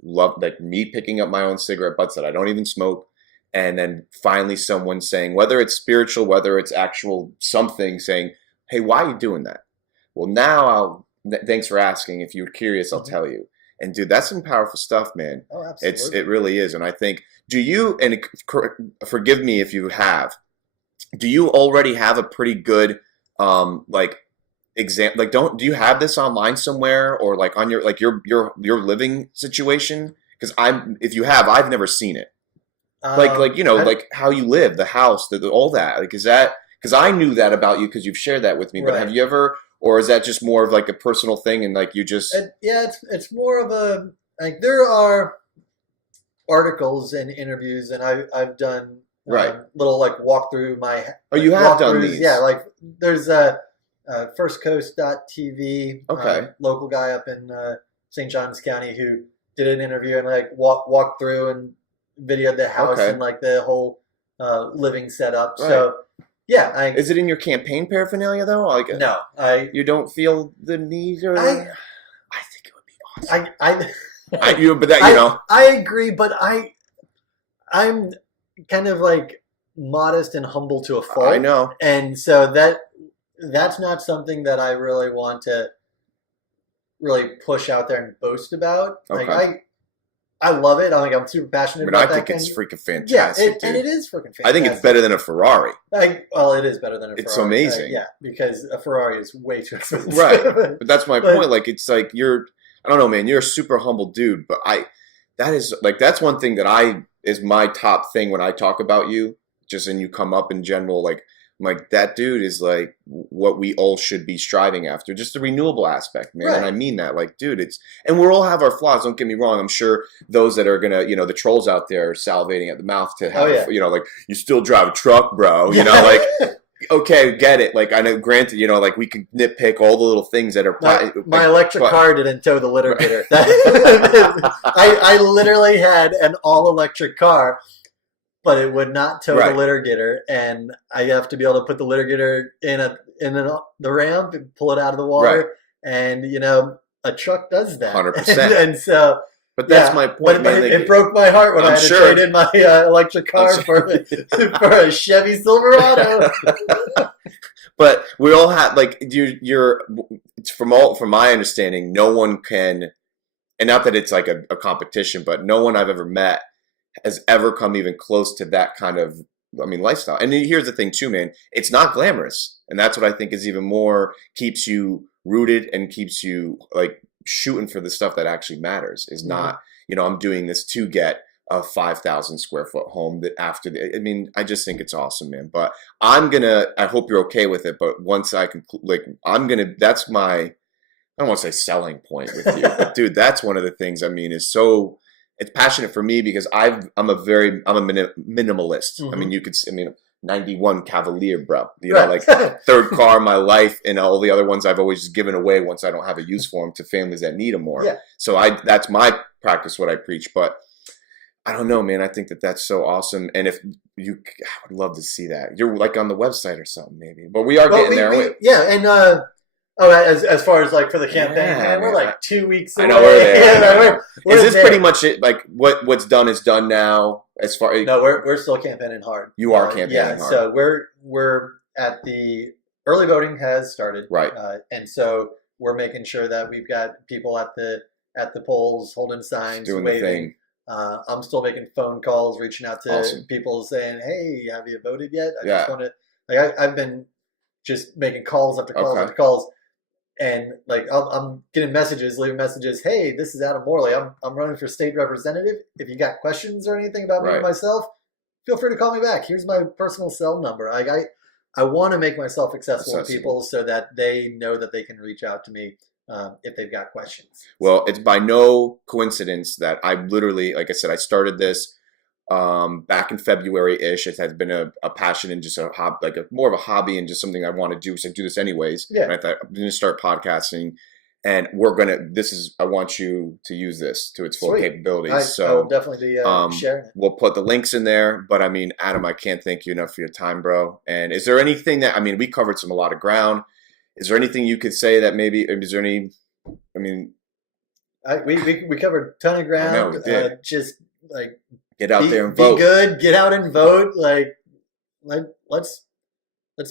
Love like me picking up my own cigarette butts that I don't even smoke, and then finally someone saying, whether it's spiritual, whether it's actual something, saying, hey, why are you doing that? Well, now thanks for asking. If you're curious, I'll tell you. And dude, that's some powerful stuff, man. Oh, absolutely. It really is. And I think, do you, and forgive me if you have, do you already have a pretty good like do you have this online somewhere or like on your living situation? Because if you have, I've never seen it. Like how you live, the house, all that. Like, is that, because I knew that about you because you've shared that with me, but have you ever, or is that just more of like a personal thing and like you just? It's more of a, like there are articles and interviews and I've done little like walk through my. Oh, you have done these? Yeah, like there's firstcoast.tv, local guy up in St. Johns County who did an interview and like walked through and videoed the house and like the whole living setup. Right. So yeah, is it in your campaign paraphernalia though? Like, no, you don't feel the need, or I think it would be awesome. I agree, but I'm kind of like modest and humble to a fault. I know, and so that's not something that I really want to really push out there and boast about. Like I love it. I'm super passionate about that. I think it's freaking fantastic. Yeah, and it is freaking fantastic. I think it's better than a Ferrari. Well, it is better than a Ferrari. It's amazing. Yeah, because a Ferrari is way too expensive. Right. But that's my point. Like, it's like I don't know, man, you're a super humble dude, but that's one thing that is my top thing when I talk about you. just and you come up in general, like I'm like that dude is like what we all should be striving after, just the renewable aspect, man. And I mean that, like, dude, it's and we all have our flaws. Don't get me wrong. I'm sure those that are gonna, the trolls out there are salivating at the mouth to have, like, you still drive a truck, bro. Like, okay, get it. Like, I know, granted, like we can nitpick all the little things that are. My electric car didn't tow the litter getter. I literally had an all electric car, but it would not tow the litter getter, and I have to be able to put the litter getter in the ramp and pull it out of the water, and a truck does that. 100%. And so, but that's my point, man. It broke my heart when I had to trade in my electric car for a Chevy Silverado. But we all have, like, you're from my understanding, no one can, and not that it's like a competition, but no one I've ever met has ever come even close to that kind of, lifestyle. And here's the thing too, man, it's not glamorous. And that's what I think is even more keeps you rooted and keeps you like shooting for the stuff that actually matters is not, I'm doing this to get a 5,000 square foot home that after I just think it's awesome, man. But I hope you're okay with it. But once I can, that's my, I don't want to say selling point with you, but dude, that's one of the things, is so, it's passionate for me because I'm a minimalist. Mm-hmm. You could, 91 Cavalier, bro. Like third car in my life, and all the other ones I've always just given away once I don't have a use for them to families that need them more. Yeah. So that's my practice, what I preach. But I don't know, man. I think that's so awesome. And if I would love to see that. You're like on the website or something, maybe. But we are getting there. And as far as like for the campaign, man, we're like 2 weeks away. I know we're there. Is this pretty much it? Like what's done is done now. As far no, we're still campaigning hard. You are campaigning hard. So we're at the early voting has started, right? And so we're making sure that we've got people at the polls holding signs, doing waving. The thing. I'm still making phone calls, reaching out to people saying, "Hey, have you voted yet?" I just want to I've been just making calls after calls after calls. And like I'm getting messages, leaving messages. Hey, this is Adam Morley. I'm running for state representative. If you got questions or anything about me or myself, feel free to call me back. Here's my personal cell number. I want to make myself accessible to people so that they know that they can reach out to me if they've got questions. Well, it's by no coincidence that I literally, like I said, I started this back in February-ish. It has been a passion and just a hobby, like more of a hobby and just something I want to do. So I do this anyways. Yeah. And I thought I'm going to start podcasting, and I want you to use this to its full capabilities. I will definitely be sharing it. We'll put the links in there. But Adam, I can't thank you enough for your time, bro. And is there anything that, we covered a lot of ground. Is there anything you could say that maybe, is there any, we covered a ton of ground. I know, we did. Just like, get out there and vote. Be good. Get out and vote. Like let's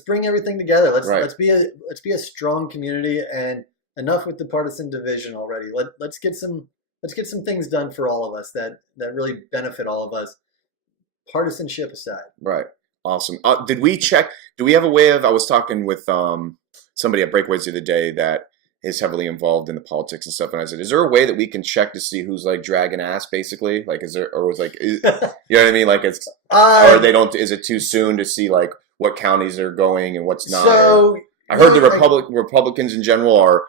bring everything together. Let's be a strong community, and enough with the partisan division already. Let's get some things done for all of us that really benefit all of us. Partisanship aside. Right. Awesome. Do we have a way of? I was talking with somebody at Breakaways the other day that is heavily involved in the politics and stuff, and I said, is there a way that we can check to see who's like dragging ass, basically? Like, is there, or was like, you know what I mean? Like, it's, or they don't, is it too soon to see like what counties are going and what's not? So, I heard the Republicans in general are,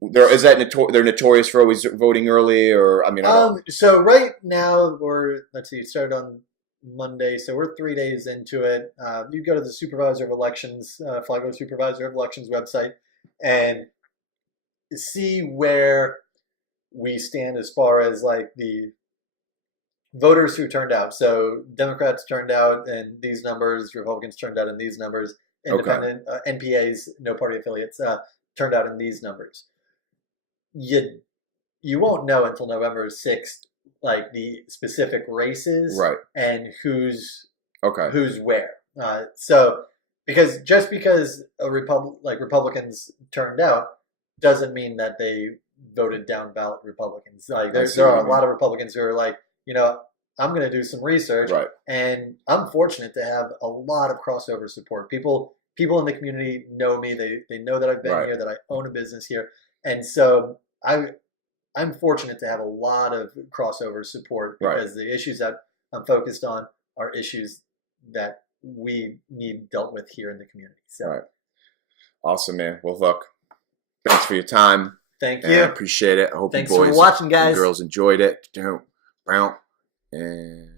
they're notorious for always voting early, or, I don't. So right now it started on Monday, so we're 3 days into it. You go to the Supervisor of Elections, Flagler Supervisor of Elections website, and see where we stand as far as like the voters who turned out. So Democrats turned out in these numbers, Republicans turned out in these numbers, independent NPAs, no party affiliates, turned out in these numbers. You won't know until November 6th, like the specific races, and who's where. So because Republicans turned out doesn't mean that they voted down ballot Republicans. Like there are a lot of Republicans who are like, I'm going to do some research, and I'm fortunate to have a lot of crossover support. People in the community know me. They know that I've been here, that I own a business here, and so I'm fortunate to have a lot of crossover support because the issues that I'm focused on are issues that we need dealt with here in the community. So, right. Awesome, man. Well, look, thanks for your time. Thank I you. appreciate it. I hope Thanks you boys for watching, guys. and girls enjoyed it. And